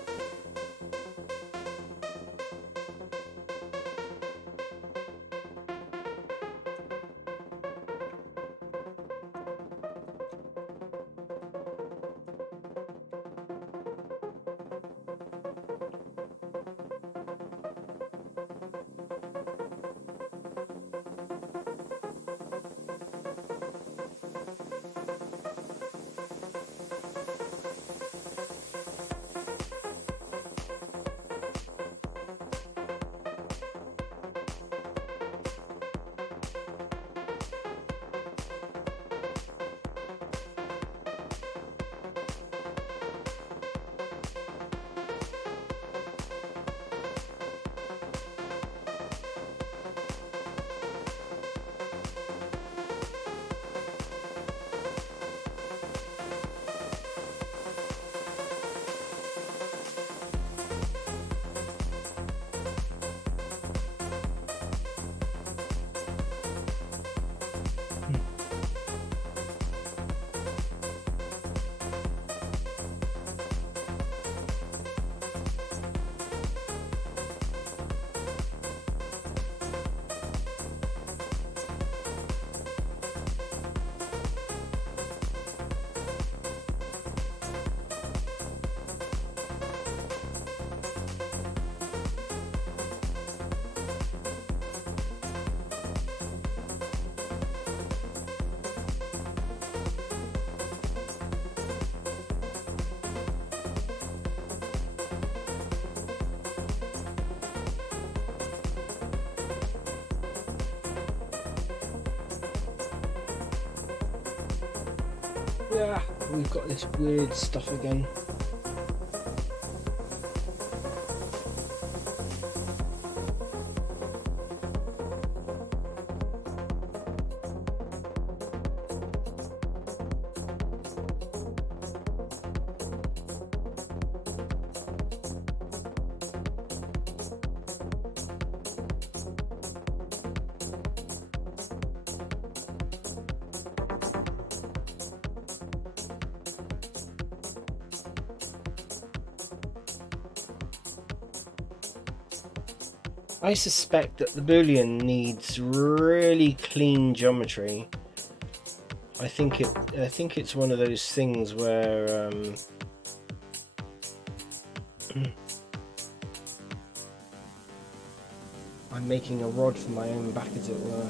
Yeah, we've got this weird stuff again. I suspect that the Boolean needs really clean geometry. I think it's one of those things where I'm making a rod for my own back, as it were.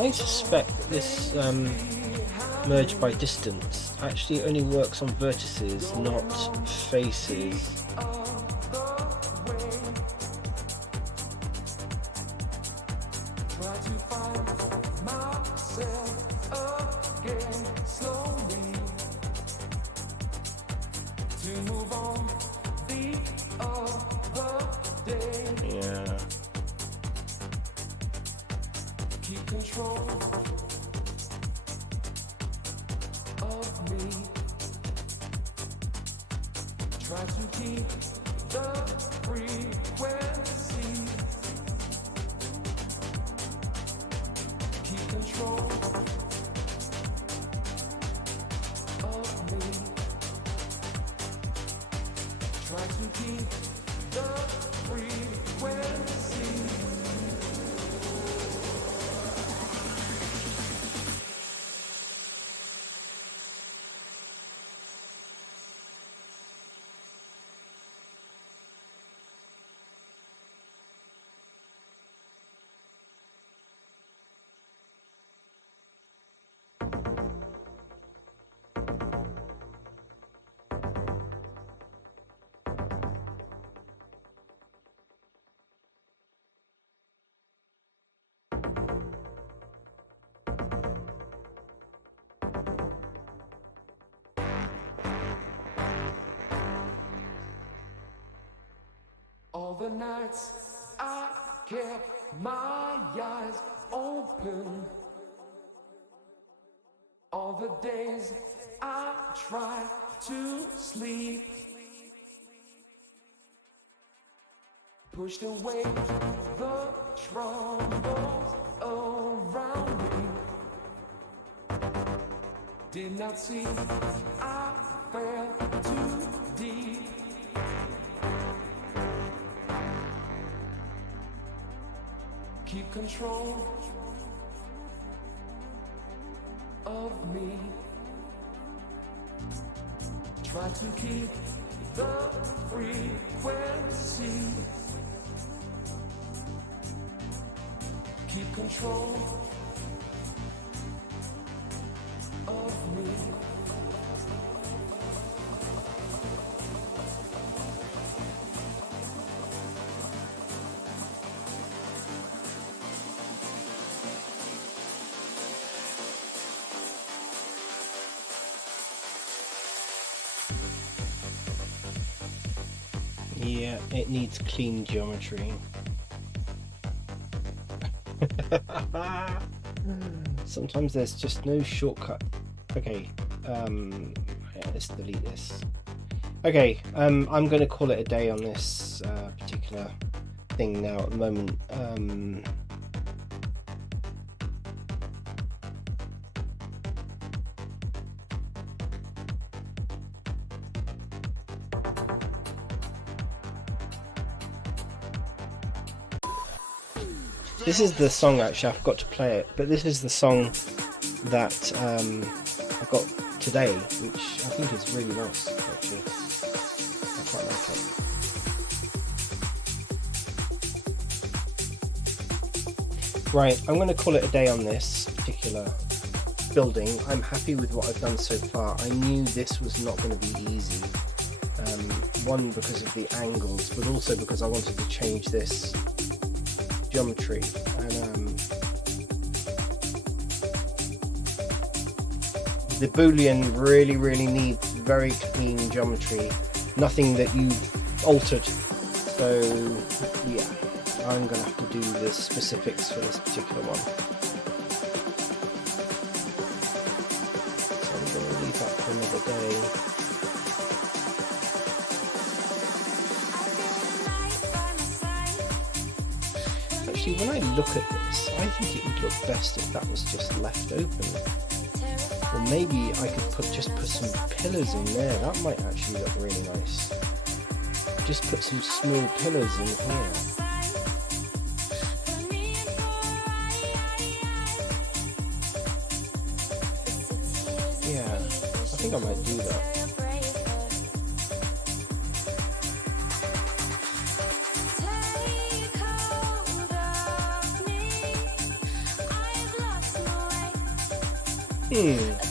I suspect that this merge by distance actually only works on vertices, not faces. Yeah. Keep control of me. Try to keep the frequency. Keep control of me. Try to keep the frequency. the nights I kept my eyes open, all the days I tried to sleep, pushed away the troubles around me, did not see I fell too deep. Keep control of me. Try to keep the frequency. Keep control of me. Yeah, it needs clean geometry. Sometimes there's just no shortcut. Okay, yeah, let's delete this. Okay, I'm going to call it a day on this particular thing now at the moment. This is the song, actually, I forgot to play it, but this is the song that I got today, which I think is really nice, actually. I quite like it. Right, I'm going to call it a day on this particular building. I'm happy with what I've done so far. I knew this was not going to be easy. One, because of the angles, but also because I wanted to change this geometry, and the Boolean really needs very clean geometry, nothing that you've altered. So yeah, I'm gonna have to do the specifics for this particular one. So I'm gonna leave that for another day. Actually, when I look at this, I think it would look best if that was just left open. Or maybe I could just put some pillars in there. That might actually look really nice. Just put some small pillars in here. Yeah, I think I might do that.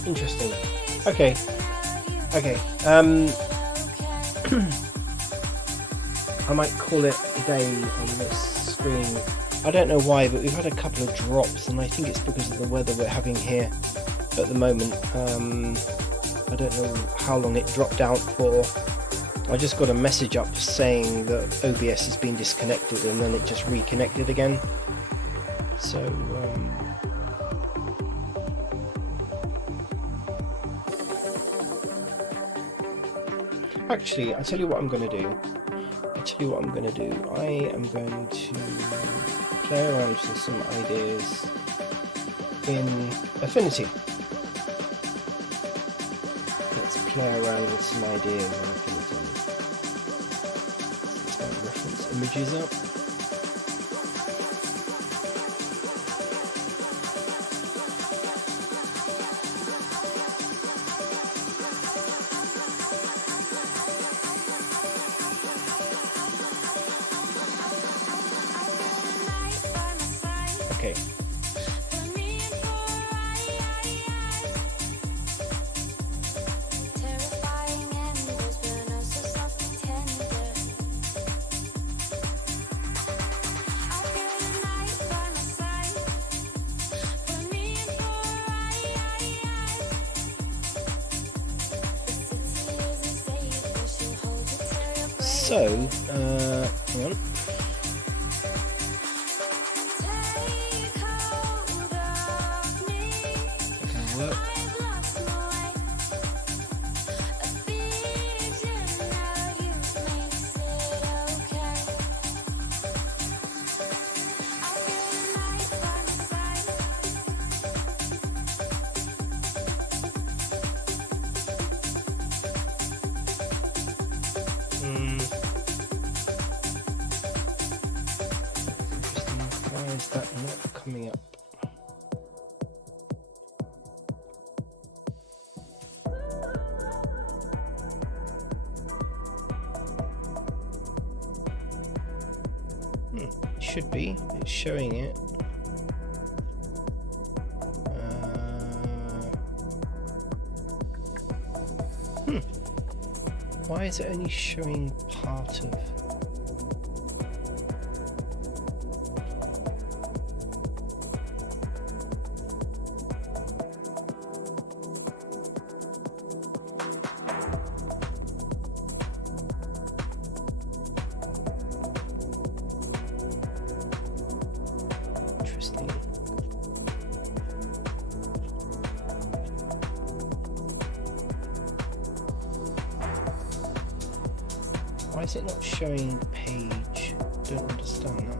Interesting. Okay. I might call it a day on this screen. I don't know why, but we've had a couple of drops, and I think it's because of the weather we're having here at the moment. I don't know how long it dropped out for. I just got a message up saying that OBS has been disconnected, and then it just reconnected again. So actually, I'll tell you what I'm going to do. I am going to play around with some ideas in Affinity. Let's play around with some ideas in Affinity. Let's start reference images up. Okay. So, hang on. work. Why is that not coming up? It should be. It's showing it. Why is it only showing part of? Interesting. Why is it not showing page? Don't understand that.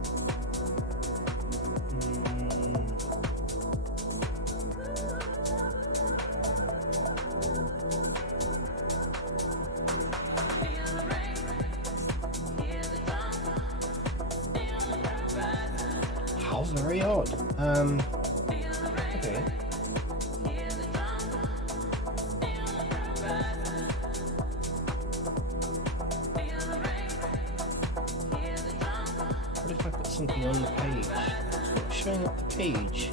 How very odd. Okay. What if I put something on the page? It's not showing up the page.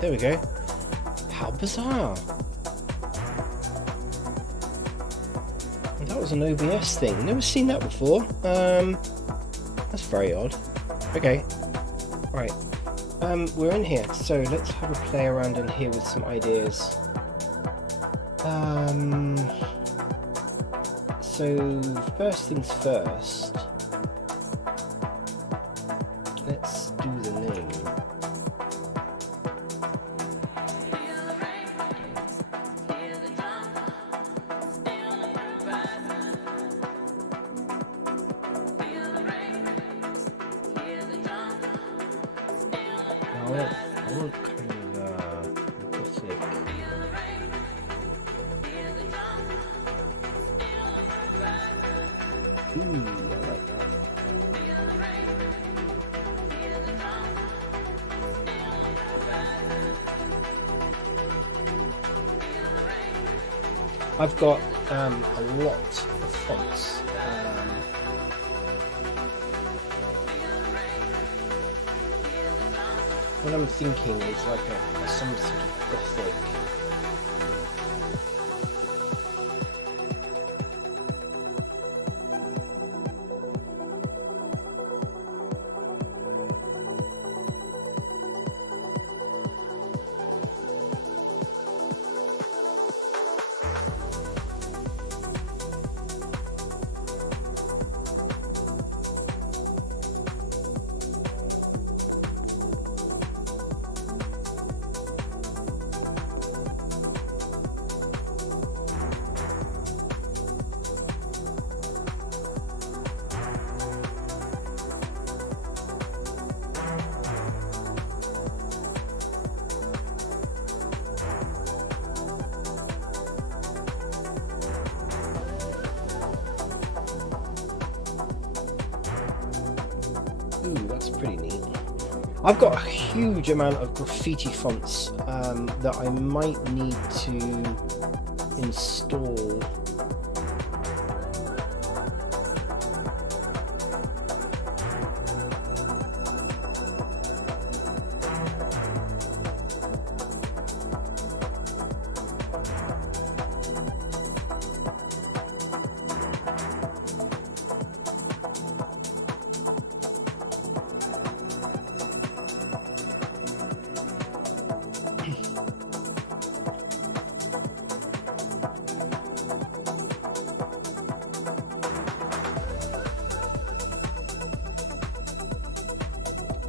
There we go. How bizarre. That was an OBS thing. Never seen that before. That's very odd. Okay. Right. We're in here, so let's have a play around in here with some ideas. So first things first. Let's do the name. I want kind of gothic. Ooh, I like that. I've got a lot of fonts. What I'm thinking is like some sort of gothic. Ooh, that's pretty neat. I've got a huge amount of graffiti fonts that I might need to install.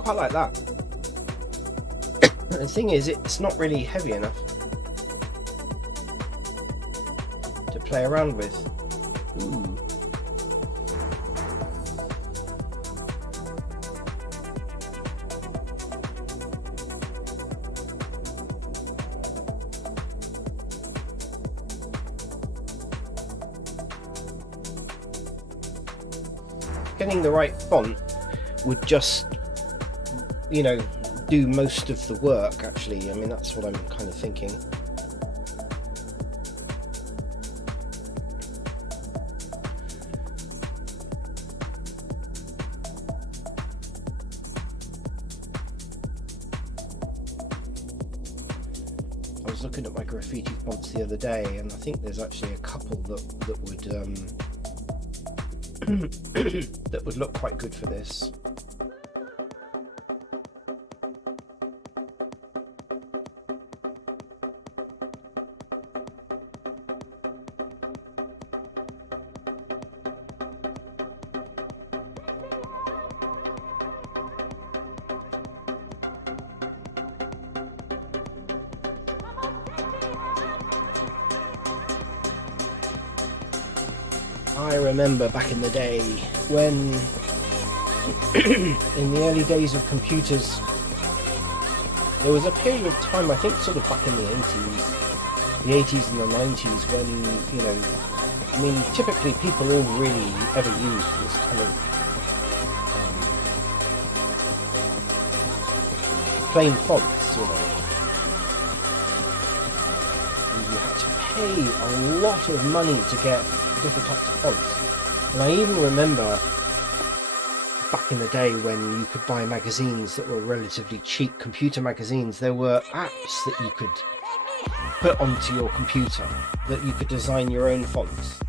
quite like that. The thing is, it's not really heavy enough to play around with. Ooh. Getting the right font would just, you know, do most of the work, actually. I mean, that's what I'm kind of thinking. I was looking at my graffiti fonts the other day, and I think there's actually a couple that would that would look quite good for this. I remember back in the day when, in the early days of computers, there was a period of time, I think sort of back in the 80s and the 90s, when, you know, I mean, typically people all really ever used this kind of plain fonts, you know. And you had to pay a lot of money to get different types of fonts. And I even remember back in the day when you could buy magazines that were relatively cheap, computer magazines, there were apps that you could put onto your computer that you could design your own fonts.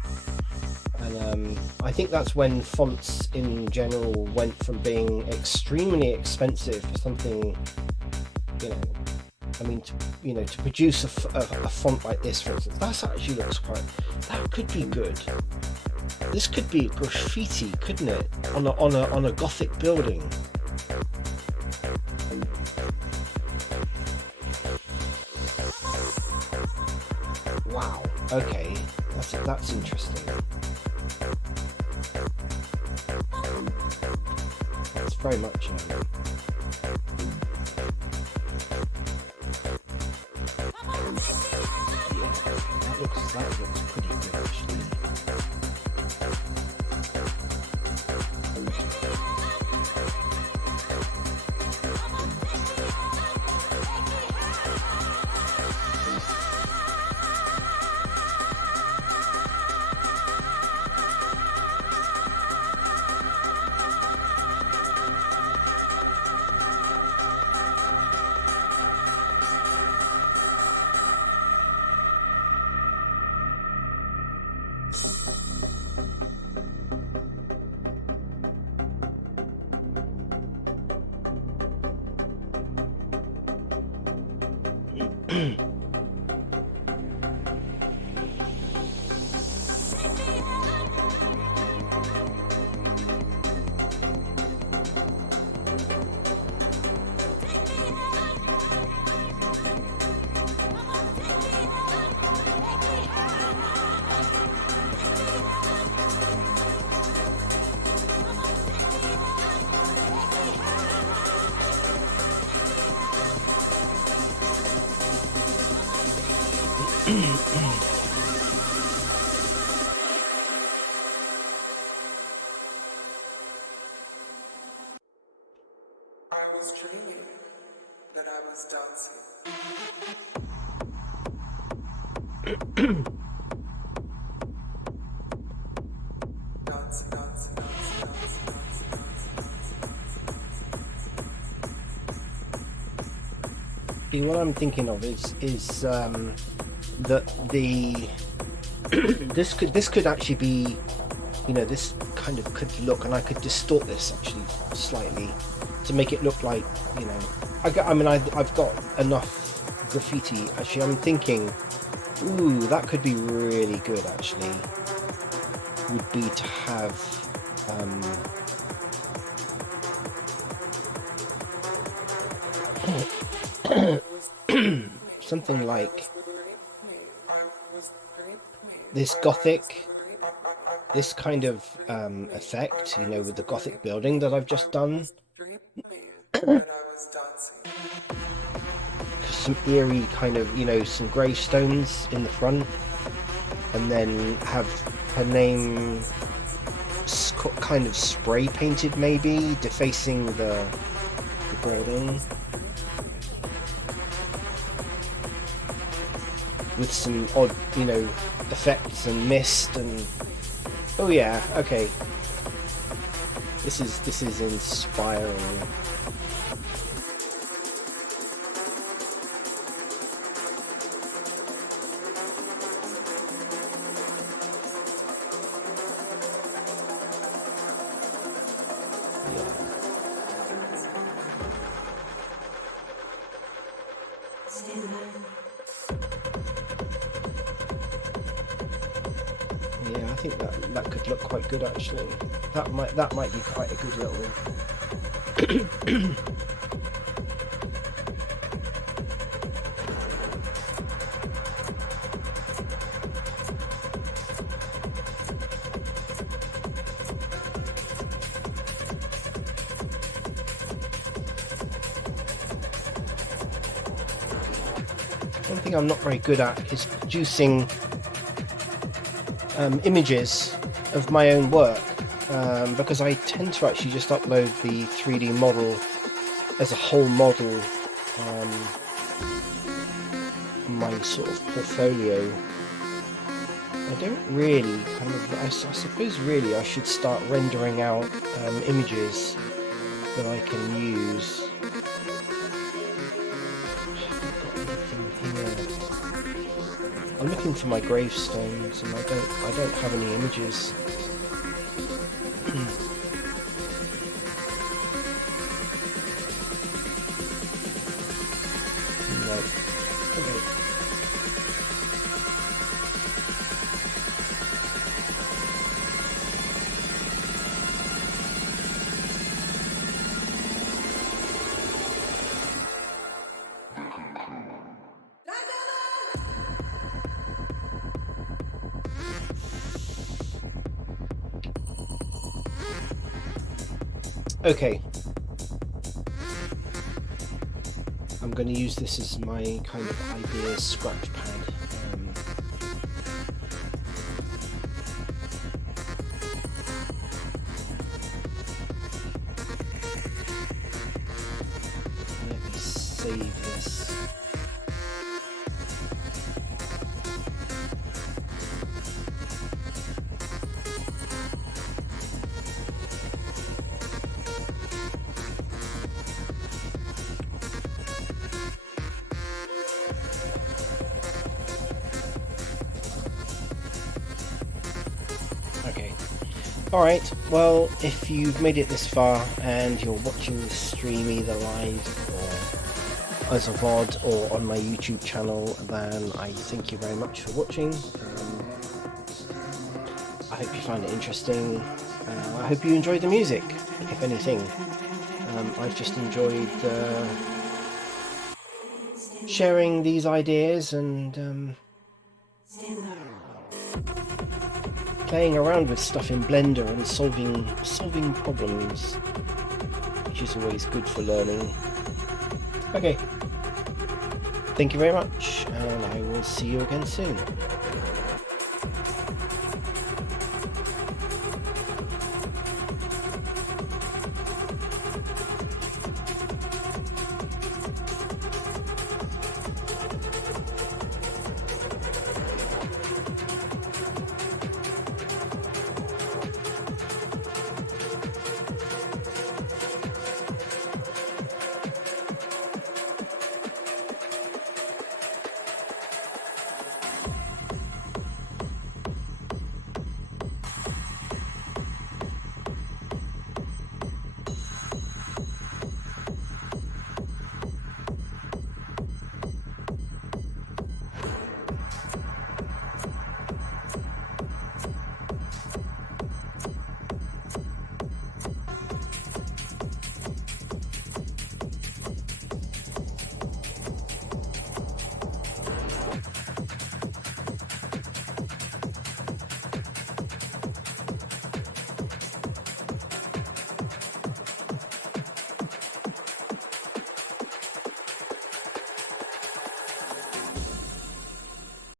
And I think that's when fonts in general went from being extremely expensive for something, you know, I mean, to produce a font like this, for instance, that actually looks quite, that could be good. This could be graffiti, couldn't it? On a Gothic building. Wow. Okay, that's interesting. It's very much. That looks pretty good, actually. I was dreaming that I was dancing. See, what I'm thinking of is that the this could actually be, you know, this kind of could look, and I could distort this actually slightly to make it look like, you know, I've got enough graffiti. Actually, I'm thinking, ooh, that could be really good. Actually, would be to have something like this gothic, this kind of effect, you know, with the gothic building that I've just done. Some eerie kind of, you know, some gravestones in the front, and then have her name kind of spray painted, maybe defacing the building, with some odd, you know, effects and mist and oh yeah, okay. This is inspiring. Yeah, I think that could look quite good actually. That might be quite a good little One thing I'm not very good at is producing images of my own work, because I tend to actually just upload the 3D model as a whole model on my sort of portfolio. I don't really kind of, I suppose really I should start rendering out images that I can use. I'm looking for my gravestones and I don't have any images. No. Okay. Okay, I'm going to use this as my kind of idea scratch pad. Let me save this. Okay. Alright, well, if you've made it this far and you're watching this stream either live or as a VOD or on my YouTube channel, then I thank you very much for watching. I hope you find it interesting. I hope you enjoyed the music, if anything. I've just enjoyed sharing these ideas and playing around with stuff in Blender and solving problems, which is always good for learning. Okay, thank you very much, and I will see you again soon.